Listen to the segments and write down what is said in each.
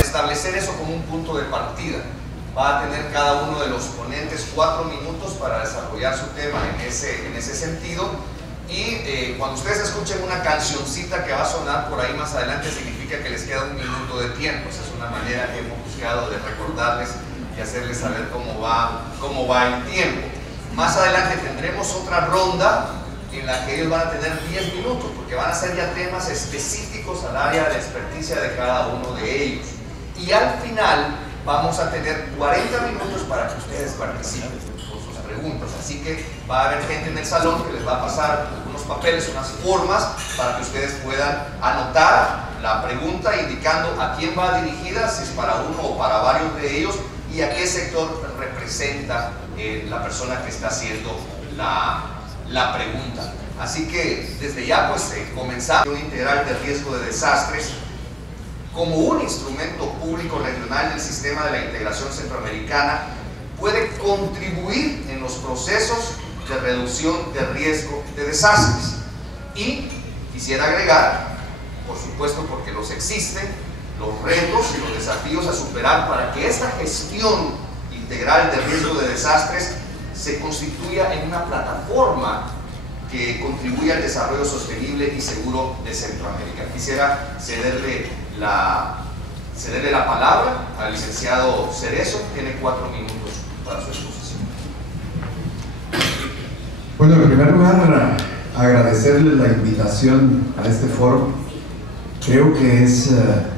Establecer eso como un punto de partida. Va a tener cada uno de los ponentes 4 minutos para desarrollar su tema en ese sentido. Y cuando ustedes escuchen una cancioncita que va a sonar por ahí más adelante, significa que les queda 1 minuto de tiempo. Esa es una manera que hemos buscado de recordarles y hacerles saber cómo va el tiempo. Más adelante tendremos otra ronda en la que ellos van a tener 10 minutos, porque van a ser ya temas específicos al área de experticia de cada uno de ellos. Y al final vamos a tener 40 minutos para que ustedes participen con sus preguntas. Así que va a haber gente en el salón que les va a pasar unos papeles, unas formas para que ustedes puedan anotar la pregunta indicando a quién va dirigida, si es para uno o para varios de ellos, y a qué sector representa la persona que está haciendo la pregunta. Así que desde ya pues comenzar integral de riesgo de desastres como un instrumento público regional del sistema de la integración centroamericana puede contribuir en los procesos de reducción de riesgo de desastres. Y quisiera agregar, por supuesto porque los existen, los retos y los desafíos a superar para que esta gestión integral de riesgo de desastres se constituya en una plataforma que contribuya al desarrollo sostenible y seguro de Centroamérica. Quisiera cederle la palabra al licenciado Cerezo. Tiene 4 minutos para su exposición. Bueno, en primer lugar, agradecerles la invitación a este foro. Creo que es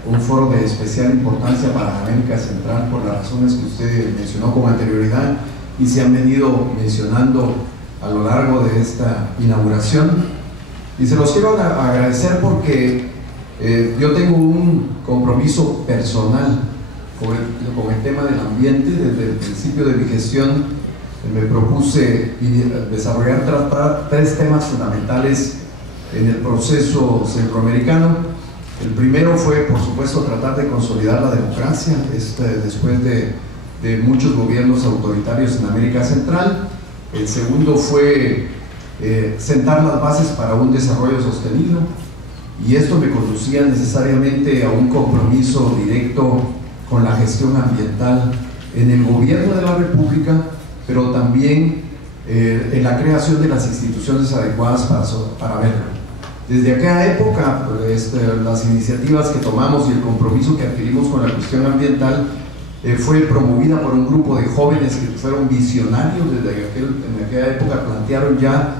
un foro de especial importancia para América Central por las razones que usted mencionó con anterioridad y se han venido mencionando a lo largo de esta inauguración. Y se los quiero agradecer porque yo tengo un compromiso personal con el tema del ambiente. Desde el principio de mi gestión me propuse desarrollar 3 temas fundamentales en el proceso centroamericano. El primero fue, por supuesto, tratar de consolidar la democracia después de muchos gobiernos autoritarios en América Central. El segundo fue sentar las bases para un desarrollo sostenido, y esto me conducía necesariamente a un compromiso directo con la gestión ambiental en el gobierno de la República, pero también en la creación de las instituciones adecuadas para verlo. Desde aquella época, las iniciativas que tomamos y el compromiso que adquirimos con la cuestión ambiental fue promovida por un grupo de jóvenes que fueron visionarios. En aquella época plantearon ya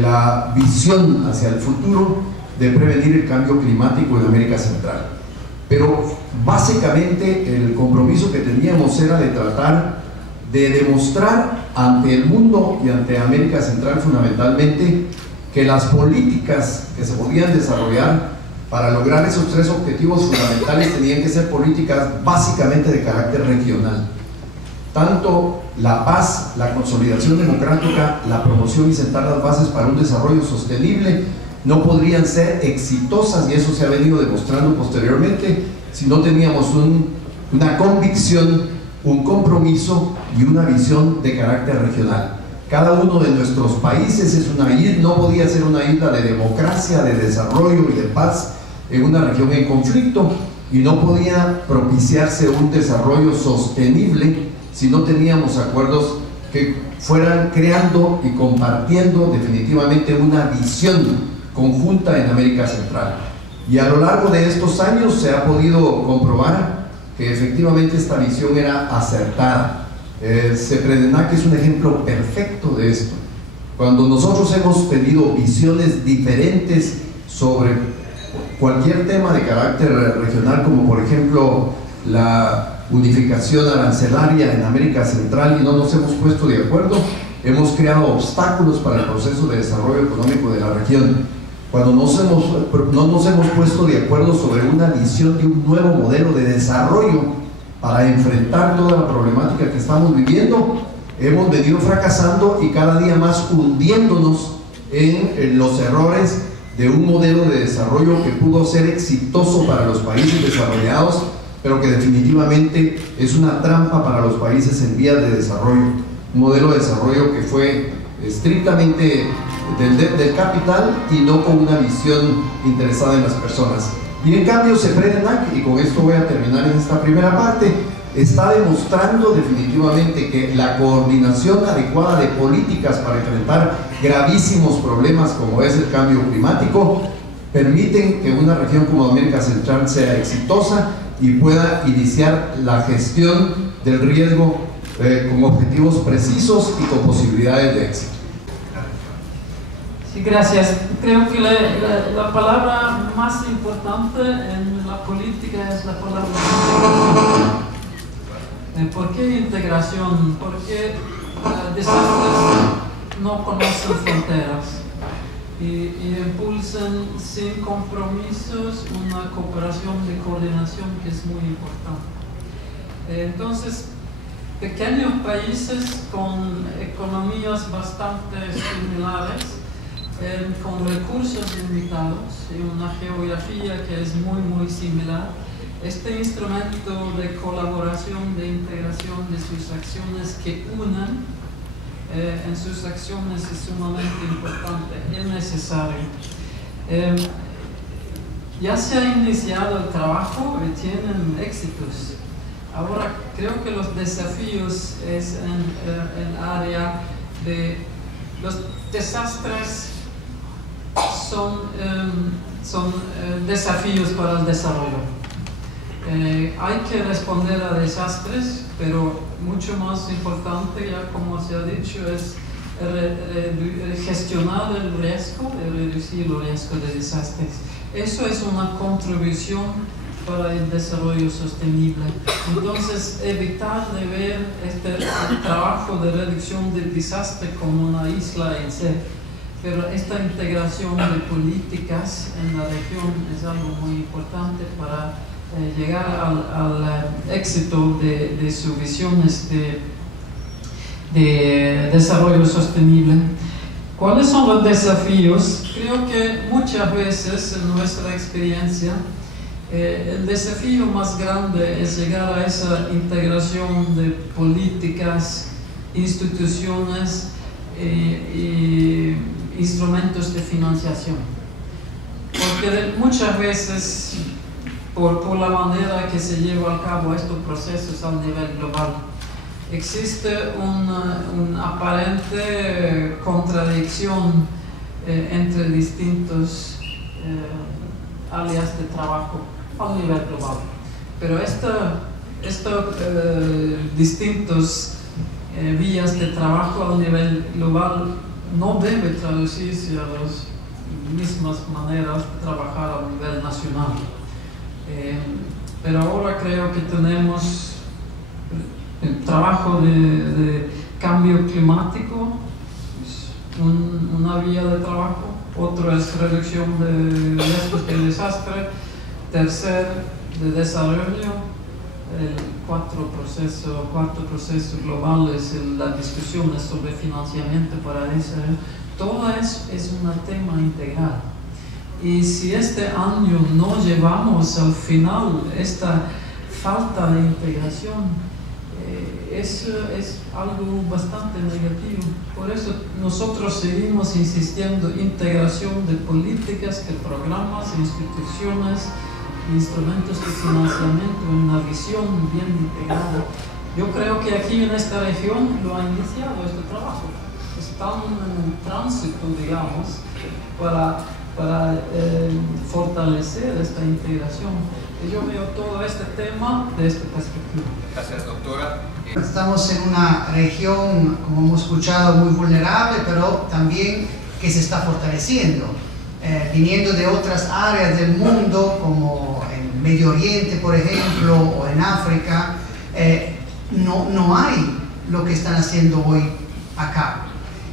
la visión hacia el futuro de prevenir el cambio climático en América Central. Pero básicamente el compromiso que teníamos era de tratar de demostrar ante el mundo y ante América Central fundamentalmente que las políticas que se podían desarrollar para lograr esos 3 objetivos fundamentales tenían que ser políticas básicamente de carácter regional. Tanto la paz, la consolidación democrática, la promoción y sentar las bases para un desarrollo sostenible no podrían ser exitosas, y eso se ha venido demostrando posteriormente, si no teníamos una convicción, un compromiso y una visión de carácter regional. Cada uno de nuestros países es una isla, no podía ser una isla de democracia, de desarrollo y de paz en una región en conflicto, y no podía propiciarse un desarrollo sostenible si no teníamos acuerdos que fueran creando y compartiendo definitivamente una visión conjunta en América Central. Y a lo largo de estos años se ha podido comprobar que efectivamente esta visión era acertada. CEPREDENAC es un ejemplo perfecto de esto. Cuando nosotros hemos tenido visiones diferentes sobre cualquier tema de carácter regional, como por ejemplo la unificación arancelaria en América Central, y no nos hemos puesto de acuerdo, hemos creado obstáculos para el proceso de desarrollo económico de la región. Cuando no nos hemos puesto de acuerdo sobre una visión de un nuevo modelo de desarrollo para enfrentar toda la problemática que estamos viviendo, hemos venido fracasando y cada día más hundiéndonos en los errores de un modelo de desarrollo que pudo ser exitoso para los países desarrollados, pero que definitivamente es una trampa para los países en vías de desarrollo. Un modelo de desarrollo que fue estrictamente del capital y no con una visión interesada en las personas. Y en cambio CEPREDNAC, y con esto voy a terminar en esta primera parte, está demostrando definitivamente que la coordinación adecuada de políticas para enfrentar gravísimos problemas como es el cambio climático permiten que una región como América Central sea exitosa y pueda iniciar la gestión del riesgo con objetivos precisos y con posibilidades de éxito. Sí, gracias. Creo que la palabra más importante en la política es la palabra integración. ¿Por qué integración? Porque desastres no conocen fronteras y impulsan sin compromisos una cooperación de coordinación que es muy importante. Entonces, pequeños países con economías bastante similares, con recursos limitados y una geografía que es muy similar, este instrumento de colaboración, de integración de sus acciones que unan en sus acciones es sumamente importante, es necesario. Ya se ha iniciado el trabajo y tienen éxitos. Ahora creo que los desafíos es en el área de los desastres son desafíos para el desarrollo. Hay que responder a desastres, pero mucho más importante, ya como se ha dicho, es gestionar el riesgo y reducir el riesgo de desastres. Eso es una contribución para el desarrollo sostenible. Entonces, evitar de ver este trabajo de reducción del desastre como una isla en sí, pero esta integración de políticas en la región es algo muy importante para llegar al éxito de sus visiones de desarrollo sostenible. ¿Cuáles son los desafíos? Creo que muchas veces en nuestra experiencia el desafío más grande es llegar a esa integración de políticas, instituciones y instrumentos de financiación. Porque muchas veces, por la manera que se lleva a cabo estos procesos a nivel global, existe una aparente contradicción entre distintos áreas de trabajo a nivel global. Pero estos distintos vías de trabajo a nivel global no deben traducirse a las mismas maneras de trabajar a nivel nacional. Pero ahora creo que tenemos el trabajo de cambio climático, es una vía de trabajo. Otro es reducción de riesgos de desastre. Tercer, de desarrollo. El cuarto proceso global es las discusiones sobre financiamiento para desarrollo. Todo eso es un tema integral. Y si este año no llevamos al final esta falta de integración, eso es algo bastante negativo. Por eso nosotros seguimos insistiendo en integración de políticas, de programas, instituciones, instrumentos de financiamiento, una visión bien integrada. Yo creo que aquí en esta región lo ha iniciado este trabajo. Están en tránsito, digamos, para fortalecer esta integración. Y yo veo todo este tema de esta perspectiva. Gracias, doctora. Estamos en una región, como hemos escuchado, muy vulnerable, pero también que se está fortaleciendo. Viniendo de otras áreas del mundo, como en Medio Oriente, por ejemplo, o en África, no hay lo que están haciendo hoy acá.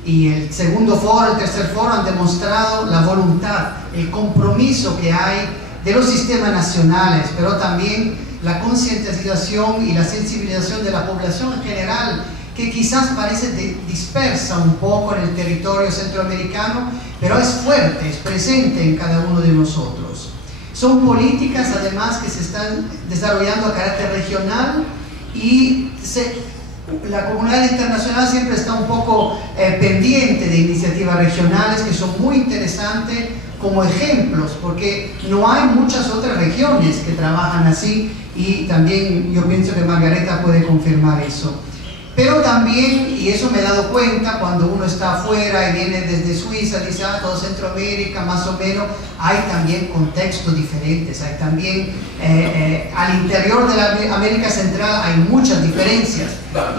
Y el segundo foro, el tercer foro han demostrado la voluntad, el compromiso que hay de los sistemas nacionales, pero también la concientización y la sensibilización de la población en general, que quizás parece dispersa un poco en el territorio centroamericano, pero es fuerte, es presente en cada uno de nosotros. Son políticas además que se están desarrollando a carácter regional y la comunidad internacional siempre está un poco pendiente de iniciativas regionales que son muy interesantes como ejemplos, porque no hay muchas otras regiones que trabajan así, y también yo pienso que Margareta puede confirmar eso. Pero también, y eso me he dado cuenta cuando uno está afuera y viene desde Suiza, dice, todo Centroamérica, más o menos, hay también contextos diferentes, hay también, al interior de la América Central hay muchas diferencias.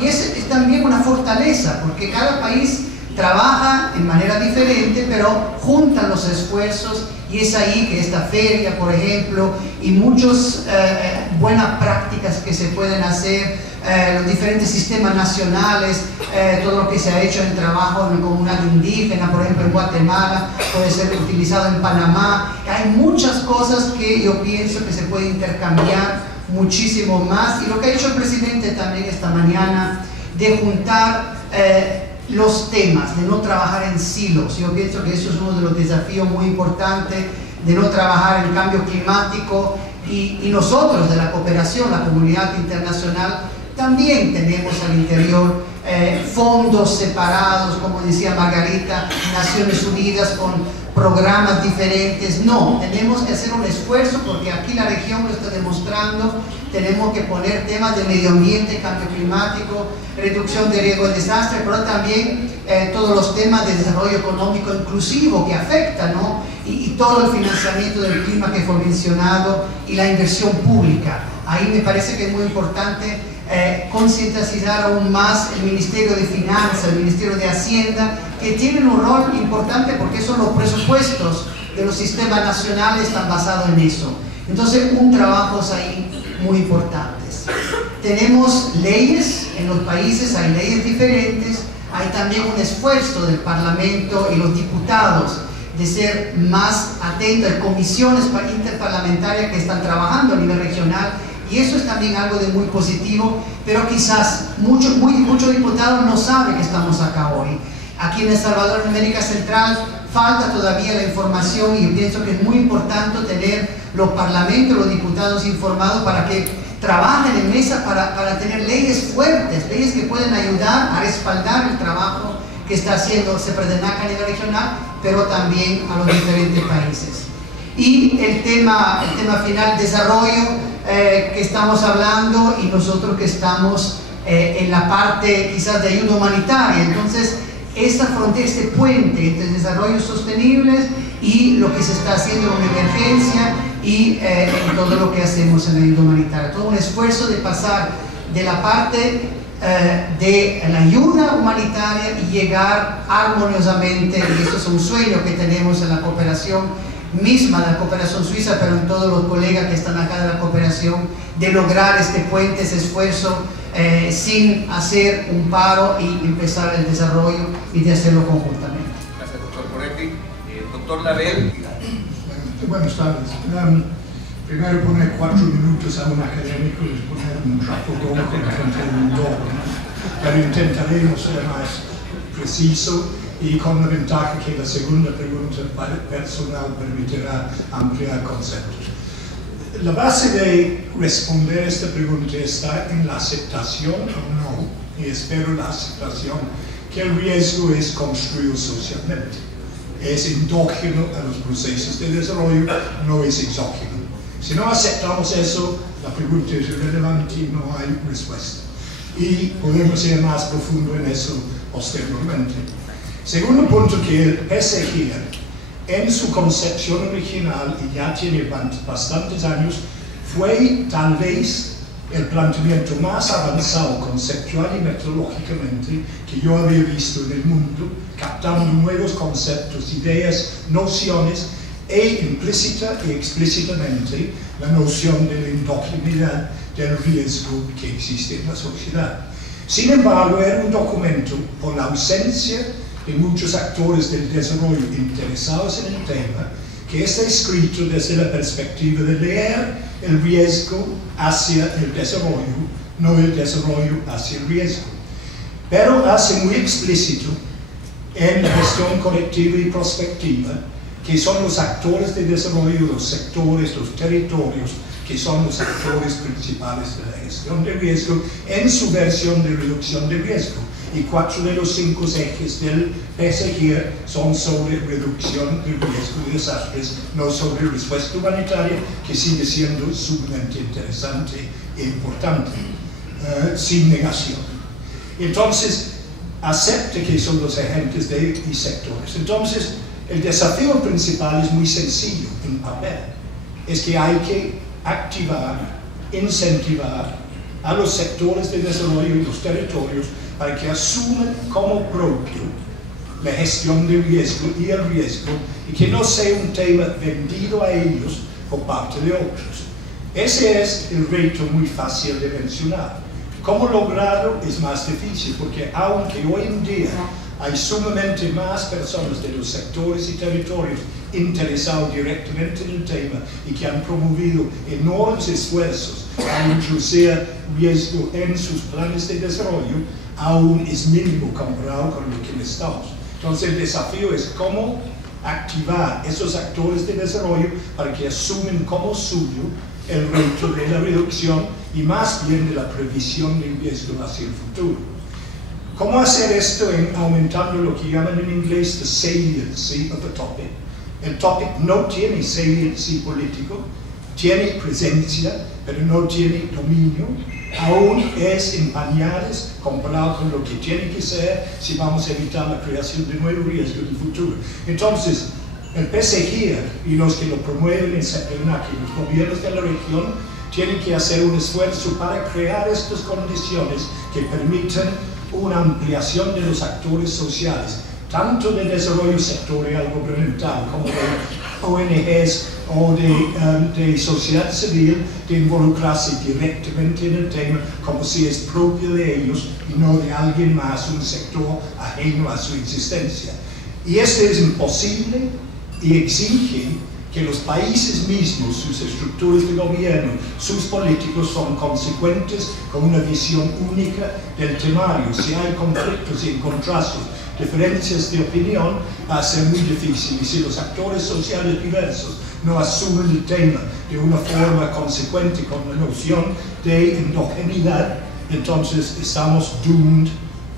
Y es también una fortaleza, porque cada país trabaja en manera diferente, pero juntan los esfuerzos, y es ahí que esta feria, por ejemplo, y muchas buenas prácticas que se pueden hacer, los diferentes sistemas nacionales, todo lo que se ha hecho en trabajo en comunidad indígena, por ejemplo en Guatemala, puede ser utilizado en Panamá. Hay muchas cosas que yo pienso que se puede intercambiar muchísimo más, y lo que ha hecho el presidente también esta mañana, de juntar los temas, de no trabajar en silos. Yo pienso que eso es uno de los desafíos muy importantes, de no trabajar en cambio climático, y nosotros de la cooperación, la comunidad internacional, también tenemos al interior fondos separados, como decía Margarita, Naciones Unidas con programas diferentes. No, tenemos que hacer un esfuerzo, porque aquí la región lo está demostrando. Tenemos que poner temas de medio ambiente, cambio climático, reducción de riesgo de desastre, pero también todos los temas de desarrollo económico inclusivo que afectan, ¿no? Y todo el financiamiento del clima que fue mencionado, y la inversión pública. Ahí me parece que es muy importante concientizar aún más el Ministerio de Finanzas, el Ministerio de Hacienda, que tienen un rol importante, porque son los presupuestos de los sistemas nacionales, están basados en eso. Entonces, un trabajo ahí muy importantes. Tenemos leyes en los países, hay leyes diferentes, hay también un esfuerzo del Parlamento y los diputados de ser más atentos, hay comisiones interparlamentarias que están trabajando a nivel regional, y eso es también algo de muy positivo, pero quizás muchos diputados no saben que estamos acá hoy. Aquí en El Salvador, en América Central, falta todavía la información, y pienso que es muy importante tener los parlamentos, los diputados informados, para que trabajen en mesa para tener leyes fuertes, leyes que pueden ayudar a respaldar el trabajo que está haciendo CEPREDENAC a nivel regional, pero también a los diferentes países. Y el tema final, desarrollo, que estamos hablando, y nosotros que estamos en la parte quizás de ayuda humanitaria. Entonces, esta frontera, este puente entre desarrollo sostenibles y lo que se está haciendo en emergencia, y en todo lo que hacemos en la ayuda humanitaria. Todo un esfuerzo de pasar de la parte de la ayuda humanitaria y llegar armoniosamente, y eso es un sueño que tenemos en la cooperación misma, de la cooperación suiza, pero en todos los colegas que están acá de la cooperación, de lograr este puente, ese esfuerzo, sin hacer un paro, y empezar el desarrollo, y de hacerlo conjuntamente. Gracias, doctor Moretti. Doctor Label. Buenas tardes. Primero poner 4 minutos a un académico es poner un trapo rojo frente a un lobo, pero intentaremos ser más preciso, y con la ventaja que la segunda pregunta personal permitirá ampliar conceptos. La base de responder a esta pregunta está en la aceptación o no, y espero la aceptación, que el riesgo es construido socialmente. Es endógeno a los procesos de desarrollo, no es exógeno. Si no aceptamos eso, la pregunta es irrelevante y no hay respuesta. Y podemos ir más profundo en eso posteriormente. Segundo punto, que el PSGIR, en su concepción original, y ya tiene bastantes años, fue tal vez el planteamiento más avanzado conceptual y metodológicamente que yo había visto en el mundo, captando nuevos conceptos, ideas, nociones, e implícita y explícitamente la noción de la endogeneidad del riesgo que existe en la sociedad. Sin embargo, era un documento, por la ausencia de muchos actores del desarrollo interesados en el tema, que está escrito desde la perspectiva de leer el riesgo hacia el desarrollo, no el desarrollo hacia el riesgo. Pero hace muy explícito en la gestión colectiva y prospectiva que son los actores de desarrollo, los sectores, los territorios, que son los actores principales de la gestión de riesgo en su versión de reducción de riesgo. Y 4 de los 5 ejes del PSGIR son sobre reducción de riesgo de desastres, no sobre respuesta humanitaria, que sigue siendo sumamente interesante e importante, sin negación. Entonces, acepte que son los agentes y sectores. Entonces, el desafío principal es muy sencillo en papel. Es que hay que activar, incentivar a los sectores de desarrollo y los territorios para que asuman como propio la gestión del riesgo y el riesgo, y que no sea un tema vendido a ellos por parte de otros. Ese es el reto muy fácil de mencionar. ¿Cómo lograrlo? Es más difícil, porque aunque hoy en día hay sumamente más personas de los sectores y territorios interesados directamente en el tema y que han promovido enormes esfuerzos a introducir riesgo en sus planes de desarrollo, aún es mínimo comparado con lo que estamos. Entonces el desafío es cómo activar esos actores de desarrollo para que asumen como suyo el reto de la reducción y más bien de la previsión de riesgo hacia el futuro. ¿Cómo hacer esto? Aumentando lo que llaman en inglés the saliency of the topic. El topic no tiene saliency político, tiene presencia, pero no tiene dominio. Aún es en pañales comparado con lo que tiene que ser si vamos a evitar la creación de nuevos riesgos en el futuro. Entonces, el PSGIR y los que lo promueven en CEPENAC y los gobiernos de la región tienen que hacer un esfuerzo para crear estas condiciones que permitan una ampliación de los actores sociales, tanto de desarrollo sectorial gubernamental como de ONGs o de sociedad civil, de involucrarse directamente en el tema como si es propio de ellos y no de alguien más, un sector ajeno a su existencia. Y esto es imposible y exige que los países mismos, sus estructuras de gobierno, sus políticos son consecuentes con una visión única del temario. Si hay conflictos y contrastes, diferencias de opinión, va a ser muy difícil. Y si los actores sociales diversos no asumen el tema de una forma consecuente con la noción de endogeneidad, entonces estamos doomed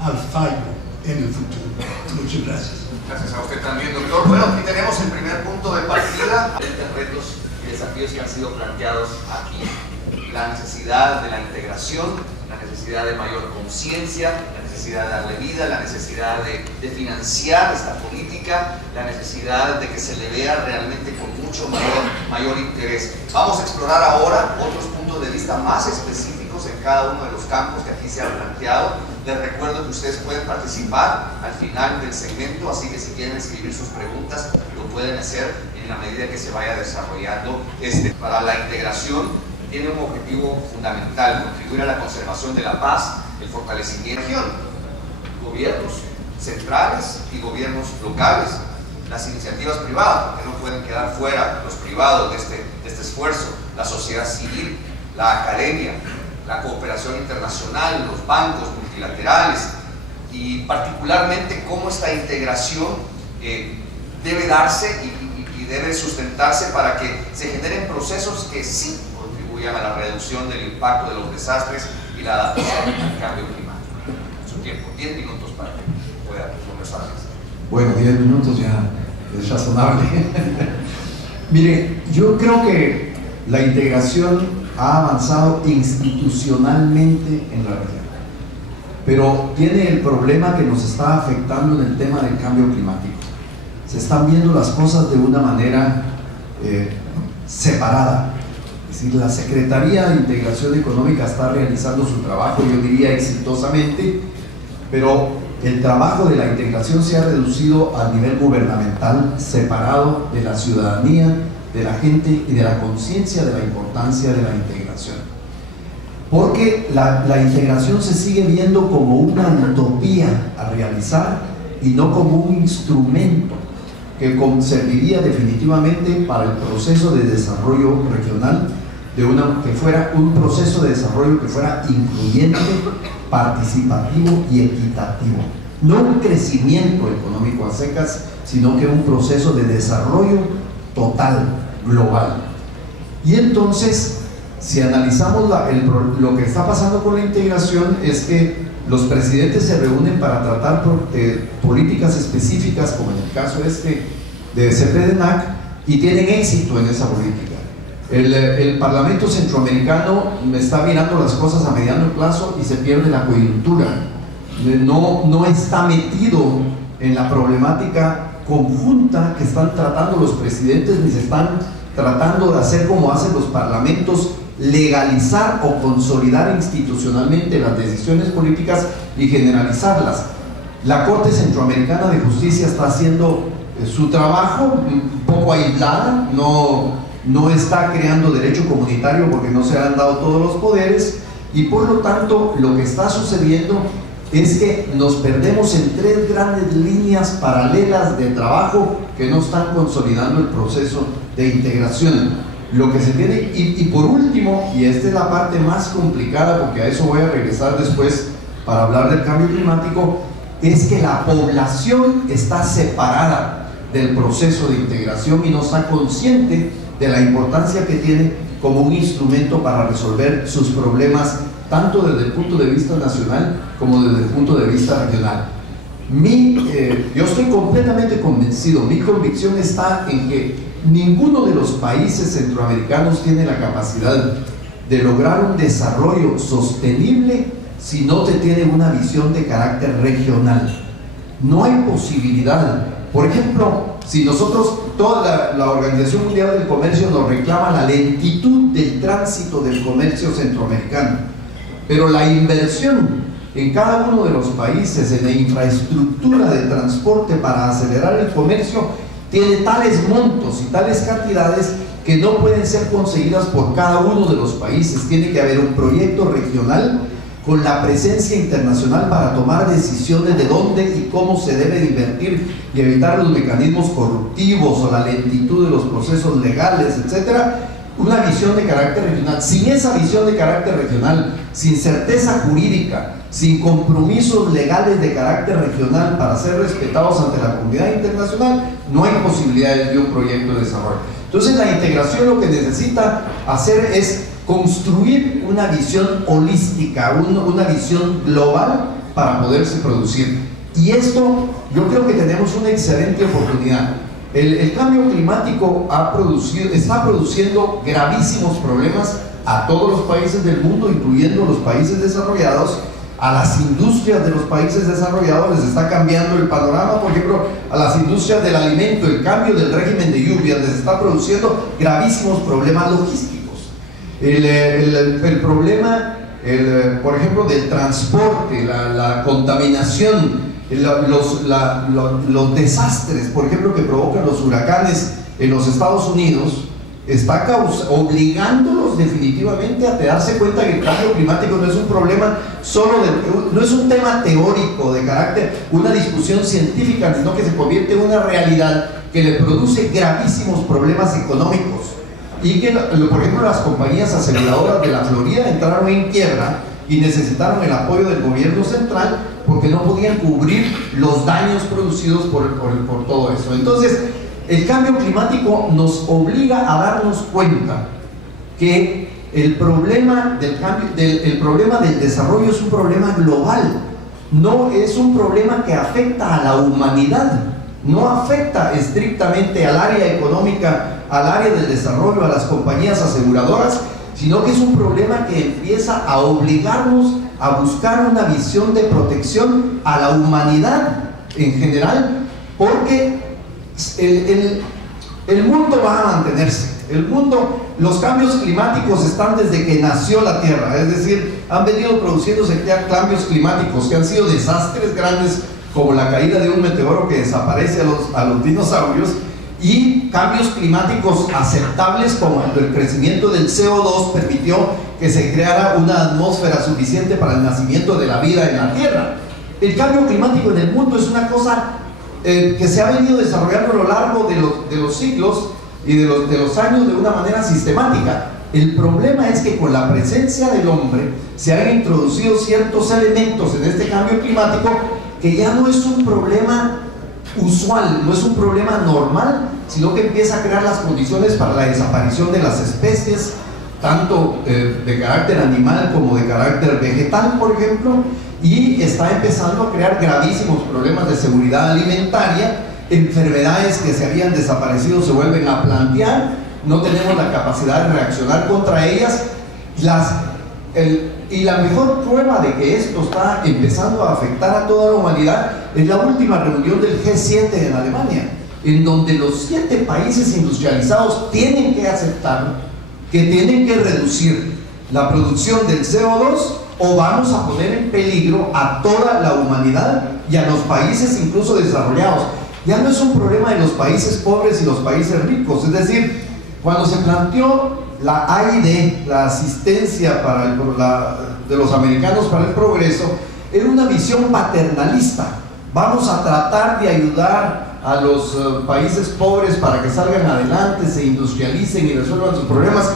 al fallo en el futuro. Muchas gracias. Gracias a usted también, doctor. Bueno, aquí tenemos el primer punto de partida, diferentes retos y desafíos que han sido planteados aquí. La necesidad de la integración, la necesidad de mayor conciencia, la necesidad de darle vida, la necesidad de financiar esta política, la necesidad de que se le vea realmente con mucho mayor interés. Vamos a explorar ahora otros puntos de vista más específicos en cada uno de los campos que aquí se han planteado. Les recuerdo que ustedes pueden participar al final del segmento, así que si quieren escribir sus preguntas, lo pueden hacer en la medida que se vaya desarrollando Para la integración tiene un objetivo fundamental: contribuir a la conservación de la paz, el fortalecimiento de la región. Gobiernos centrales y gobiernos locales, las iniciativas privadas, porque no pueden quedar fuera los privados de este esfuerzo, la sociedad civil, la academia, la cooperación internacional, los bancos multilaterales, y particularmente cómo esta integración debe darse y debe sustentarse para que se generen procesos que sí contribuyan a la reducción del impacto de los desastres y la adaptación al cambio climático. Su tiempo, 10 minutos para que pueda conversar. Bueno, 10 minutos ya es razonable. Mire, yo creo que la integración ha avanzado institucionalmente en la región, pero tiene el problema que nos está afectando en el tema del cambio climático. Se están viendo las cosas de una manera separada. Es decir, la Secretaría de Integración Económica está realizando su trabajo, yo diría exitosamente, pero el trabajo de la integración se ha reducido a nivel gubernamental, separado de la ciudadanía, de la gente y de la conciencia de la importancia de la integración. Porque la integración se sigue viendo como una utopía a realizar y no como un instrumento que serviría definitivamente para el proceso de desarrollo regional, que fuera un proceso de desarrollo que fuera incluyente, participativo y equitativo. No un crecimiento económico a secas, sino que un proceso de desarrollo total, global. Y entonces si analizamos lo que está pasando con la integración, es que los presidentes se reúnen para tratar políticas específicas, como en el caso de CEPEDENAC, y tienen éxito en esa política. El Parlamento Centroamericano está mirando las cosas a mediano plazo y se pierde la coyuntura. No está metido en la problemática conjunta que están tratando los presidentes, ni se están tratando de hacer como hacen los parlamentos, legalizar o consolidar institucionalmente las decisiones políticas y generalizarlas. La Corte Centroamericana de Justicia está haciendo su trabajo un poco aislada, no está creando derecho comunitario porque no se han dado todos los poderes, y por lo tanto lo que está sucediendo es que nos perdemos en tres grandes líneas paralelas de trabajo que no están consolidando el proceso de integración. Lo que se tiene, y por último, y esta es la parte más complicada, porque a eso voy a regresar después para hablar del cambio climático, es que la población está separada del proceso de integración y no está consciente de la importancia que tiene como un instrumento para resolver sus problemas, tanto desde el punto de vista nacional como desde el punto de vista regional. Yo estoy completamente convencido, mi convicción está en que ninguno de los países centroamericanos tiene la capacidad de lograr un desarrollo sostenible si no tiene una visión de carácter regional. No hay posibilidad. Por ejemplo, si nosotros, toda la Organización Mundial del Comercio nos reclama la lentitud del tránsito del comercio centroamericano, pero la inversión en cada uno de los países en la infraestructura de transporte para acelerar el comercio tiene tales montos y tales cantidades que no pueden ser conseguidas por cada uno de los países. Tiene que haber un proyecto regional con la presencia internacional para tomar decisiones de dónde y cómo se debe invertir y evitar los mecanismos corruptivos o la lentitud de los procesos legales, etcétera. Una visión de carácter regional. Sin esa visión de carácter regional, sin certeza jurídica, sin compromisos legales de carácter regional para ser respetados ante la comunidad internacional, no hay posibilidades de un proyecto de desarrollo. Entonces la integración lo que necesita hacer es construir una visión holística, una visión global para poderse producir. Y esto, yo creo que tenemos una excelente oportunidad. El cambio climático está produciendo gravísimos problemas a todos los países del mundo, incluyendo los países desarrollados. A las industrias de los países desarrollados les está cambiando el panorama. Por ejemplo, a las industrias del alimento, el cambio del régimen de lluvias les está produciendo gravísimos problemas logísticos. El problema, por ejemplo, del transporte, la contaminación, los desastres, por ejemplo, que provocan los huracanes en los Estados Unidos, está obligándolos definitivamente a darse cuenta que el cambio climático no es un problema no es un tema teórico de carácter, una discusión científica, sino que se convierte en una realidad que le produce gravísimos problemas económicos. Y que, por ejemplo, las compañías aseguradoras de la Florida entraron en quiebra y necesitaron el apoyo del gobierno central porque no podían cubrir los daños producidos por todo eso. Entonces, el cambio climático nos obliga a darnos cuenta que el problema del desarrollo es un problema global, no es un problema que afecta a la humanidad, no afecta estrictamente al área económica, al área del desarrollo, a las compañías aseguradoras, sino que es un problema que empieza a obligarnos a buscar una visión de protección a la humanidad en general, porque el mundo va a mantenerse. Los cambios climáticos están desde que nació la Tierra, es decir, han venido produciéndose cambios climáticos que han sido desastres grandes, como la caída de un meteoro que desaparece a los dinosaurios, y cambios climáticos aceptables como el crecimiento del CO2 permitió que se creara una atmósfera suficiente para el nacimiento de la vida en la Tierra. El cambio climático en el mundo es una cosa que se ha venido desarrollando a lo largo de los siglos y de los años de una manera sistemática. El problema es que con la presencia del hombre se han introducido ciertos elementos en este cambio climático que ya no es un problema usual, no es un problema normal, sino que empieza a crear las condiciones para la desaparición de las especies, tanto de carácter animal como de carácter vegetal, por ejemplo, y está empezando a crear gravísimos problemas de seguridad alimentaria. Enfermedades que se habían desaparecido se vuelven a plantear, no tenemos la capacidad de reaccionar contra ellas. Y la mejor prueba de que esto está empezando a afectar a toda la humanidad es la última reunión del G7 en Alemania, en donde los 7 países industrializados tienen que aceptar que tienen que reducir la producción del CO2 o vamos a poner en peligro a toda la humanidad y a los países incluso desarrollados. Ya no es un problema de los países pobres y los países ricos, es decir, cuando se planteó la AID, la asistencia de los americanos para el progreso, era una visión paternalista. Vamos a tratar de ayudar a los países pobres para que salgan adelante, se industrialicen y resuelvan sus problemas.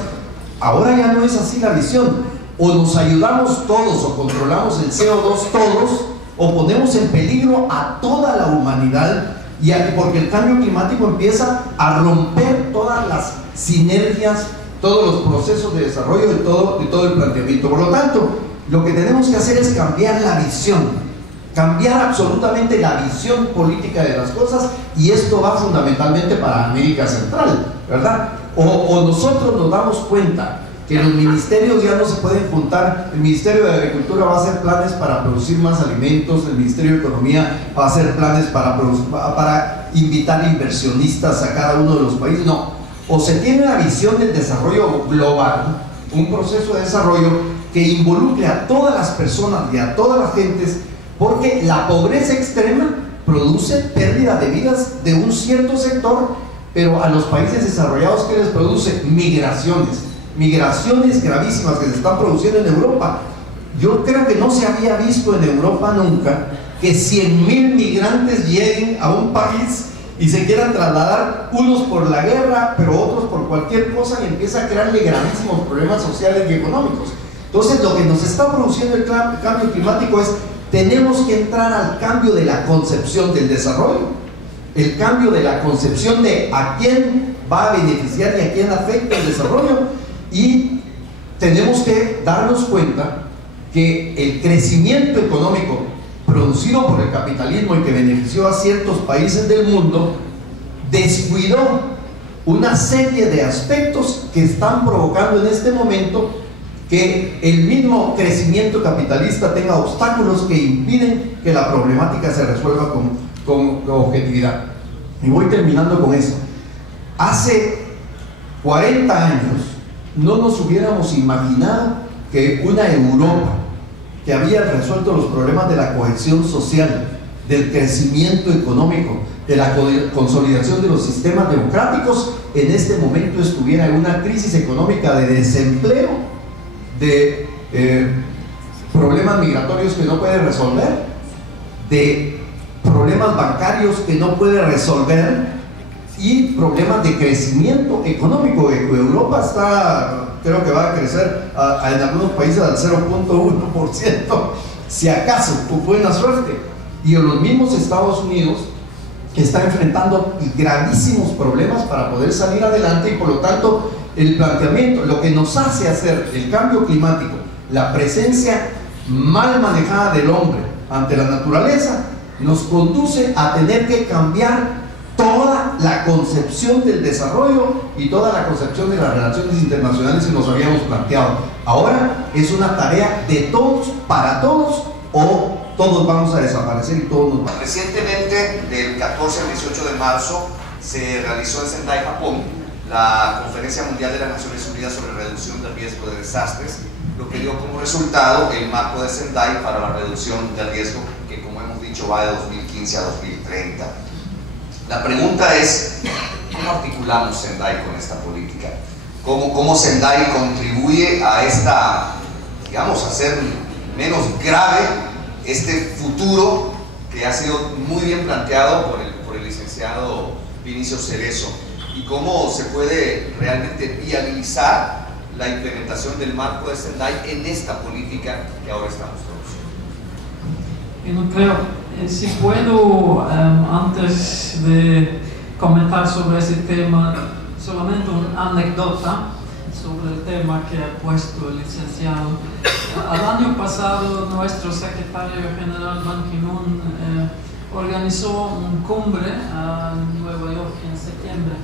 Ahora ya no es así la visión. O nos ayudamos todos o controlamos el CO2 todos, o ponemos en peligro a toda la humanidad, porque el cambio climático empieza a romper todas las sinergias, todos los procesos de desarrollo de todo el planteamiento. Por lo tanto, lo que tenemos que hacer es cambiar la visión, cambiar absolutamente la visión política de las cosas, y esto va fundamentalmente para América Central, ¿verdad? O nosotros nos damos cuenta que los ministerios ya no se pueden juntar. El Ministerio de Agricultura va a hacer planes para producir más alimentos, el Ministerio de Economía va a hacer planes para invitar inversionistas a cada uno de los países. No, o se tiene la visión del desarrollo global, un proceso de desarrollo que involucre a todas las personas y a todas las gentes, porque la pobreza extrema produce pérdida de vidas de un cierto sector, pero a los países desarrollados, ¿qué les produce? Migraciones gravísimas que se están produciendo en Europa. Yo creo que no se había visto en Europa nunca que 100.000 migrantes lleguen a un país y se quieran trasladar, unos por la guerra, pero otros por cualquier cosa, y empieza a crearle gravísimos problemas sociales y económicos. Entonces, lo que nos está produciendo el cambio climático es, tenemos que entrar al cambio de la concepción del desarrollo, el cambio de la concepción de a quién va a beneficiar y a quién afecta el desarrollo. Y tenemos que darnos cuenta que el crecimiento económico producido por el capitalismo y que benefició a ciertos países del mundo descuidó una serie de aspectos que están provocando en este momento que el mismo crecimiento capitalista tenga obstáculos que impiden que la problemática se resuelva con objetividad. Y voy terminando con eso. Hace 40 años no nos hubiéramos imaginado que una Europa que había resuelto los problemas de la cohesión social, del crecimiento económico, de la consolidación de los sistemas democráticos, en este momento estuviera en una crisis económica de desempleo, de problemas migratorios que no puede resolver, de problemas bancarios que no puede resolver, y problemas de crecimiento económico. Europa creo que va a crecer en algunos países al 0.1%, si acaso, con buena suerte. Y en los mismos Estados Unidos está enfrentando gravísimos problemas para poder salir adelante, y por lo tanto el planteamiento, lo que nos hace hacer el cambio climático, la presencia mal manejada del hombre ante la naturaleza, nos conduce a tener que cambiar toda la concepción del desarrollo y toda la concepción de las relaciones internacionales que nos habíamos planteado. Ahora es una tarea de todos, para todos, o todos vamos a desaparecer y todos nos vamos. Recientemente, del 14 al 18 de marzo, se realizó en Sendai, Japón, la Conferencia Mundial de las Naciones Unidas sobre Reducción del Riesgo de Desastres, lo que dio como resultado el marco de Sendai para la reducción del riesgo, que como hemos dicho va de 2015 a 2030. La pregunta es, ¿cómo articulamos Sendai con esta política? ¿Cómo Sendai contribuye a digamos, hacer menos grave este futuro que ha sido muy bien planteado por el licenciado Vinicio Cerezo? ¿Y cómo se puede realmente viabilizar la implementación del marco de Sendai en esta política que ahora estamos produciendo? Yo no creo, si puedo, antes de comentar sobre ese tema, solamente una anécdota. sobre el tema que ha puesto el licenciado. Al año pasado, nuestro secretario general Ban Ki-moon organizó una cumbre en Nueva York en septiembre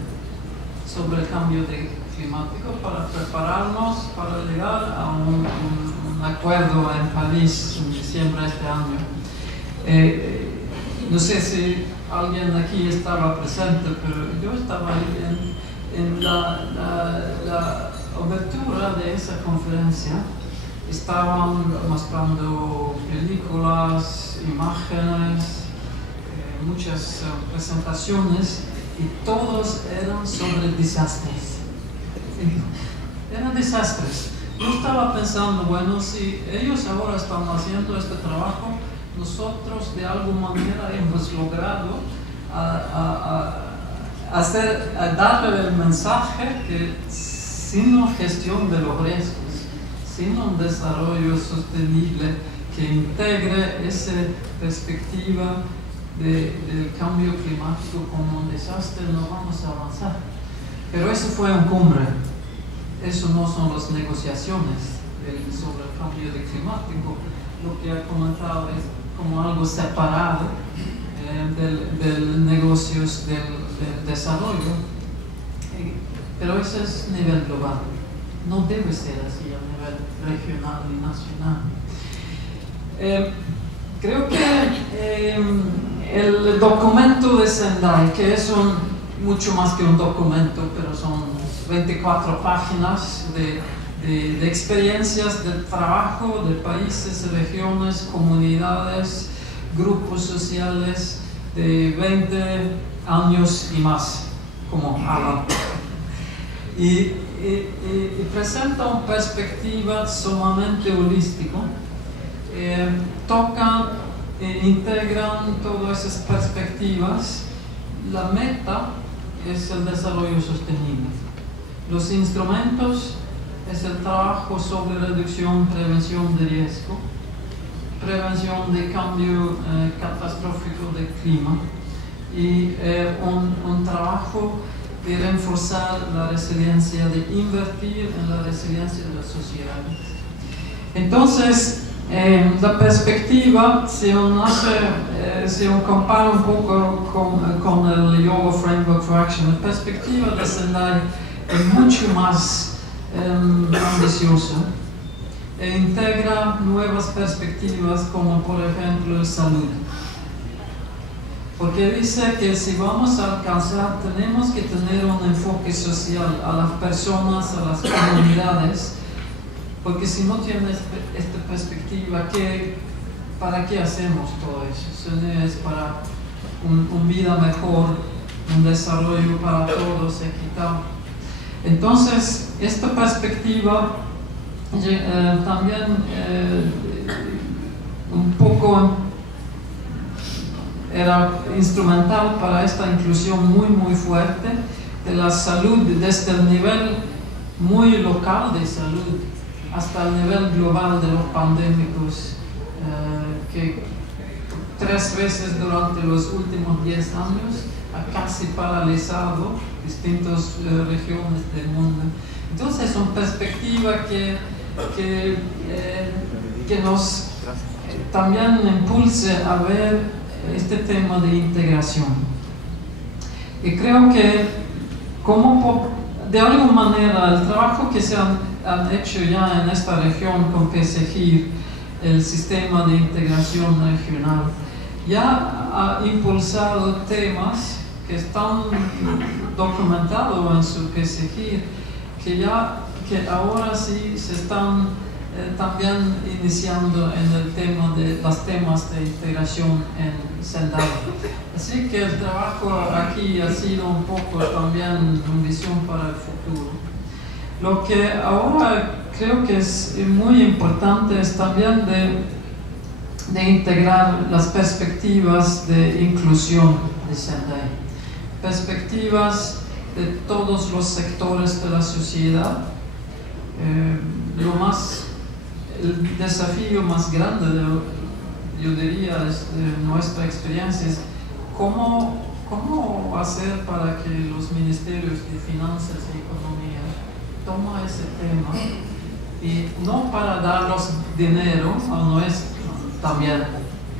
sobre el cambio climático para prepararnos para llegar a un acuerdo en París en diciembre de este año. No sé si alguien aquí estaba presente, pero yo estaba ahí en la abertura de esa conferencia. Estaban mostrando películas, imágenes, muchas presentaciones, y todos eran sobre desastres. Eran desastres. Yo estaba pensando, bueno, si ellos ahora están haciendo este trabajo, nosotros de alguna manera hemos logrado darle el mensaje que sin la gestión de los riesgos, sin un desarrollo sostenible que integre esa perspectiva del cambio climático como un desastre, no vamos a avanzar. Pero eso fue un cumbre, eso no son las negociaciones sobre el cambio climático. Lo que ha comentado es como algo separado del negocios del desarrollo, pero eso es a nivel global, no debe ser así a nivel regional y nacional. Creo que el documento de Sendai, que es mucho más que un documento, pero son 24 páginas de experiencias de trabajo de países, regiones, comunidades, grupos sociales de 20 años y más, como Alan. Y presenta una perspectiva sumamente holística. Tocan e integran todas esas perspectivas. La meta es el desarrollo sostenible. Los instrumentos es el trabajo sobre reducción, prevención de riesgo, prevención de cambio catastrófico del clima y un trabajo de reforzar la resiliencia, de invertir en la resiliencia de las sociedades. Entonces, la perspectiva, si uno compara un poco con el Yoga Framework for Action, la perspectiva de Sendai es mucho más ambiciosa e integra nuevas perspectivas como por ejemplo salud. Porque dice que si vamos a alcanzar, tenemos que tener un enfoque social a las personas, a las comunidades, porque si no tienes esta perspectiva, ¿para qué hacemos todo eso? Si no es para una vida mejor, un desarrollo para todos, equitable. Entonces, esta perspectiva también un poco era instrumental para esta inclusión muy fuerte de la salud desde el nivel muy local de salud hasta el nivel global de los pandémicos, que 3 veces durante los últimos 10 años ha casi paralizado distintas regiones del mundo. Entonces es una perspectiva que nos también impulse a ver este tema de integración. Y creo que de alguna manera el trabajo que se han hecho ya en esta región con PSGIR, el sistema de integración regional, ya ha impulsado temas que están documentados en su PSGIR, que ahora sí se están también iniciando en el tema de los temas de integración en Sendai. Así que el trabajo aquí ha sido un poco también una visión para el futuro. Lo que ahora creo que es muy importante es también de integrar las perspectivas de inclusión de Sendai, perspectivas de todos los sectores de la sociedad. El desafío más grande, yo diría, de nuestra experiencia es cómo hacer para que los ministerios de finanzas y economía toma ese tema y no para darnos dinero a nuestro, también,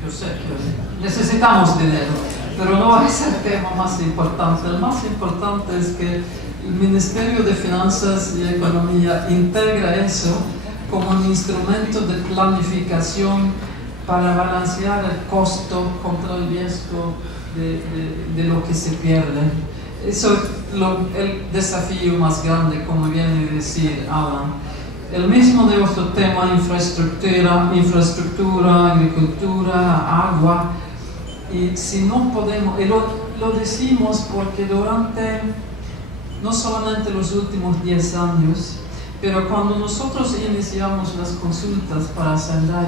yo sé que necesitamos dinero, pero no es el tema más importante. El más importante es que el Ministerio de Finanzas y Economía integra eso como un instrumento de planificación para balancear el costo contra el riesgo de lo que se pierde. Eso es el desafío más grande, como viene a decir Alan. El mismo de otro tema, infraestructura, agricultura, agua. Y si no podemos, y lo decimos porque durante no solamente los últimos 10 años, pero cuando nosotros iniciamos las consultas para Sendai,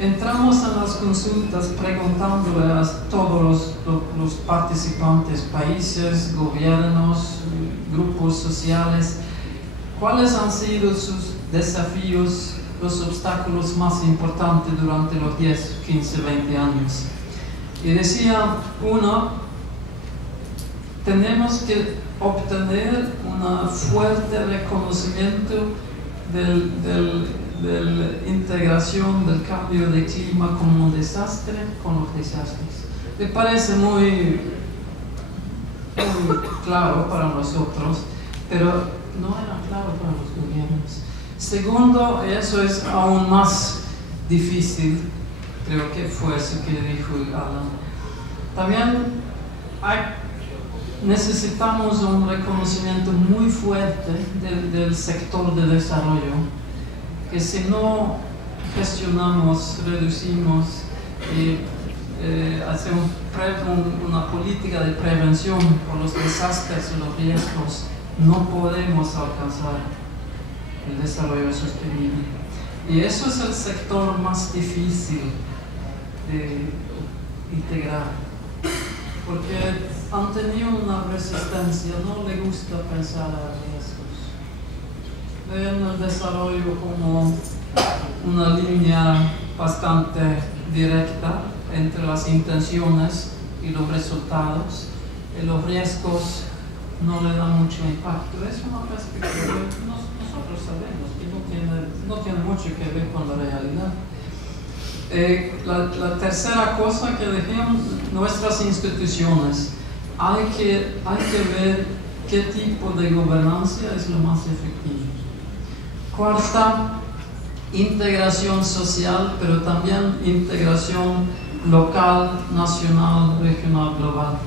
entramos en las consultas preguntándole a todos los participantes, países, gobiernos, grupos sociales, cuáles han sido sus desafíos, los obstáculos más importantes durante los 10, 15, 20 años. Y decía uno, tenemos que obtener un fuerte reconocimiento de la integración del cambio de clima como un desastre con los desastres. Me parece muy claro para nosotros, pero no era claro para los gobiernos. Segundo, eso es aún más difícil, creo que fue eso que dijo Alan. También necesitamos un reconocimiento muy fuerte del sector de desarrollo, que si no gestionamos, reducimos y hacemos una política de prevención por los desastres y los riesgos, no podemos alcanzar el desarrollo sostenible. Y eso es el sector más difícil de integrar, porque han tenido una resistencia, no le gusta pensar a riesgos. Ven el desarrollo como una línea bastante directa entre las intenciones y los resultados, y los riesgos no le dan mucho impacto. Es una perspectiva que nosotros sabemos que no tiene mucho que ver con la realidad. La tercera cosa que dejemos, nuestras instituciones, hay que ver qué tipo de gobernanza es lo más efectivo. Cuarta, integración social, pero también integración local, nacional, regional, global.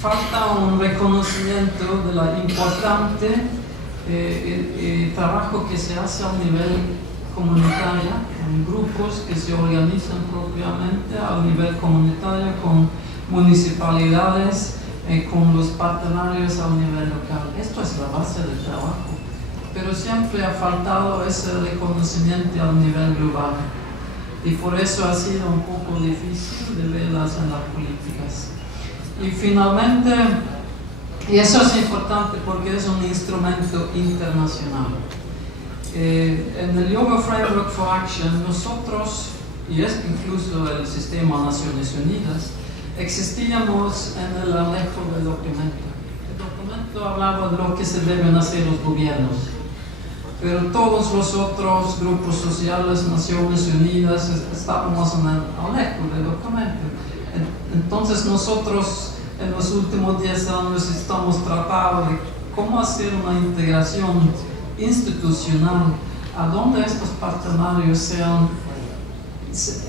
Falta un reconocimiento de la importante trabajo que se hace a nivel comunitario, en grupos que se organizan propiamente a nivel comunitario, con municipalidades, con los partnerios a nivel local. Esto es la base del trabajo, pero siempre ha faltado ese reconocimiento a nivel global, y por eso ha sido un poco difícil de verlas en las políticas. Y finalmente, y eso es importante porque es un instrumento internacional. En el Yoga Framework for Action, nosotros, y es incluso el sistema de Naciones Unidas, existíamos en el anejo del documento. El documento hablaba de lo que se deben hacer los gobiernos, pero todos los otros grupos sociales, Naciones Unidas, estábamos en el anejo del documento. Entonces nosotros en los últimos 10 años estamos tratando de cómo hacer una integración institucional a donde estos partnerios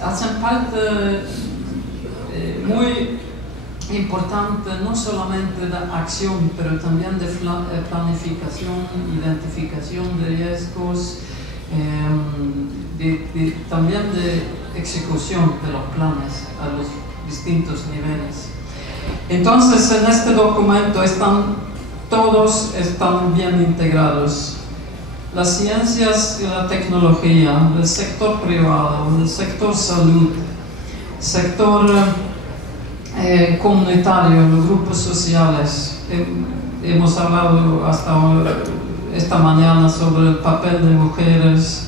hacen parte muy importante, no solamente de acción, pero también de planificación, identificación de riesgos, también de ejecución de los planes a los distintos niveles. Entonces, en este documento todos están bien integrados. Las ciencias y la tecnología, el sector privado, el sector salud, sector comunitario, los grupos sociales. Hemos hablado hasta esta mañana sobre el papel de mujeres,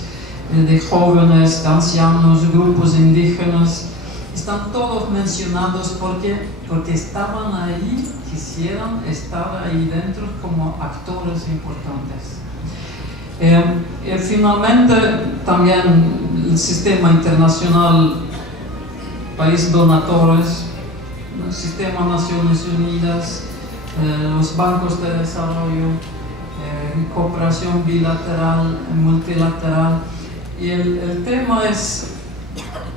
de jóvenes, de ancianos, grupos indígenas. están todos mencionados porque estaban ahí, quisieran estar ahí dentro como actores importantes. Finalmente, también el sistema internacional, países donadores, el sistema Naciones Unidas, los bancos de desarrollo, cooperación bilateral, multilateral. Y el tema es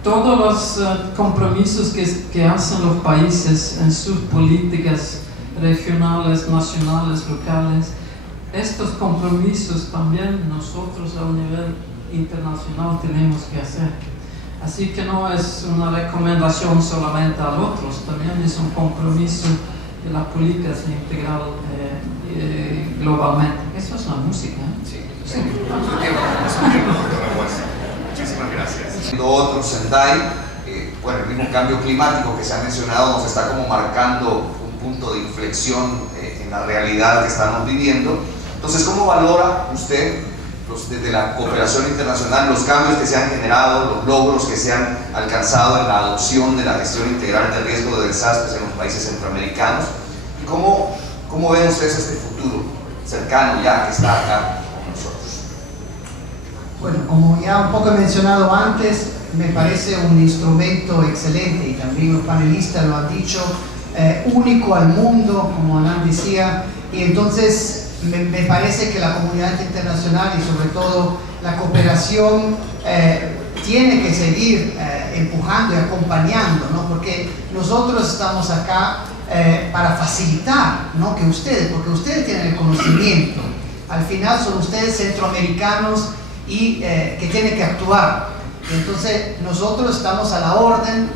todos los compromisos que hacen los países en sus políticas regionales, nacionales, locales. Estos compromisos también nosotros a nivel internacional tenemos que hacer. Así que no es una recomendación solamente a otros, también es un compromiso de la política integral globalmente. Eso es la música. Sí, sí. Muchísimas gracias. Otros, Sendai, bueno, el mismo cambio climático que se ha mencionado nos está como marcando un punto de inflexión en la realidad que estamos viviendo. Entonces, ¿cómo valora usted, desde la cooperación internacional, los cambios que se han generado, los logros que se han alcanzado en la adopción de la gestión integral del riesgo de desastres en los países centroamericanos? ¿Y cómo ven ustedes este futuro cercano ya que está acá con nosotros? Bueno, como ya un poco he mencionado antes, me parece un instrumento excelente y también los panelistas lo han dicho, único al mundo, como Alan decía, y entonces me parece que la comunidad internacional y sobre todo la cooperación tiene que seguir empujando y acompañando, ¿no? Porque nosotros estamos acá para facilitar, ¿no? Porque ustedes tienen el conocimiento, al final son ustedes centroamericanos y que tienen que actuar. Entonces nosotros estamos a la orden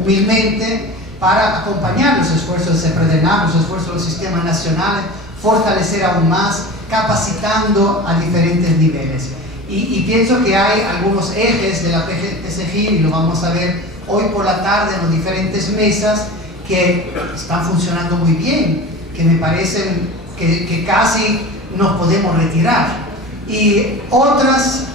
humildemente para acompañar los esfuerzos de CEPREDENAC, los esfuerzos de los sistemas nacionales, fortalecer aún más, capacitando a diferentes niveles. Y pienso que hay algunos ejes de la PSGIR, y lo vamos a ver hoy por la tarde en las diferentes mesas, que están funcionando muy bien, que me parecen que casi nos podemos retirar. Y otras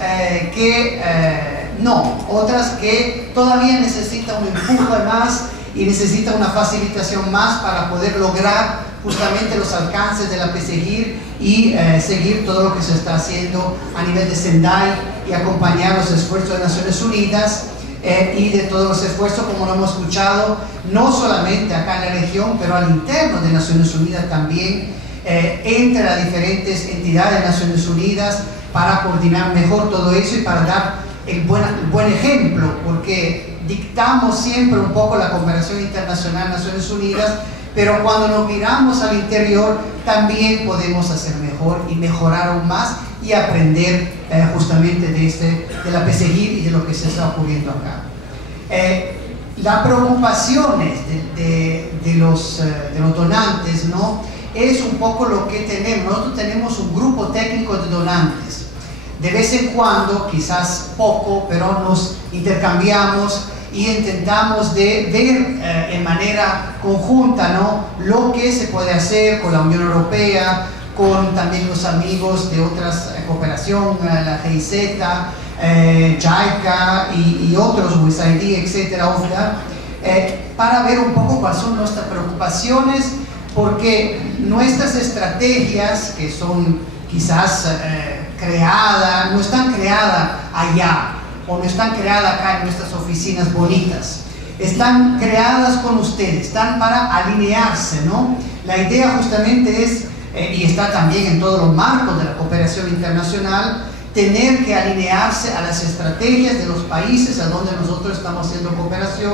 otras que todavía necesitan un empuje más y necesitan una facilitación más para poder lograr justamente los alcances de la PSGIR y seguir todo lo que se está haciendo a nivel de Sendai y acompañar los esfuerzos de Naciones Unidas y de todos los esfuerzos, como lo hemos escuchado, no solamente acá en la región, pero al interno de Naciones Unidas también, entre las diferentes entidades de Naciones Unidas para coordinar mejor todo eso y para dar el buen ejemplo, porque dictamos siempre un poco la cooperación internacional en Naciones Unidas, pero cuando nos miramos al interior también podemos hacer mejor y mejorar aún más y aprender justamente de la PSGIR y de lo que se está ocurriendo acá. Las preocupaciones de los donantes, ¿no? Es un poco lo que tenemos. Nosotros tenemos un grupo técnico de donantes. De vez en cuando, quizás poco, pero nos intercambiamos y intentamos de ver en manera conjunta, ¿no? Lo que se puede hacer con la Unión Europea, con también los amigos de otras cooperación, la GIZ, JICA y otros, USAID, etcétera, para ver un poco cuáles son nuestras preocupaciones, porque nuestras estrategias, que son quizás creadas, no están creadas allá, o no están creadas acá en nuestras oficinas bonitas, están creadas con ustedes, están para alinearse, ¿no? La idea justamente es, y está también en todos los marcos de la cooperación internacional, tener que alinearse a las estrategias de los países a donde nosotros estamos haciendo cooperación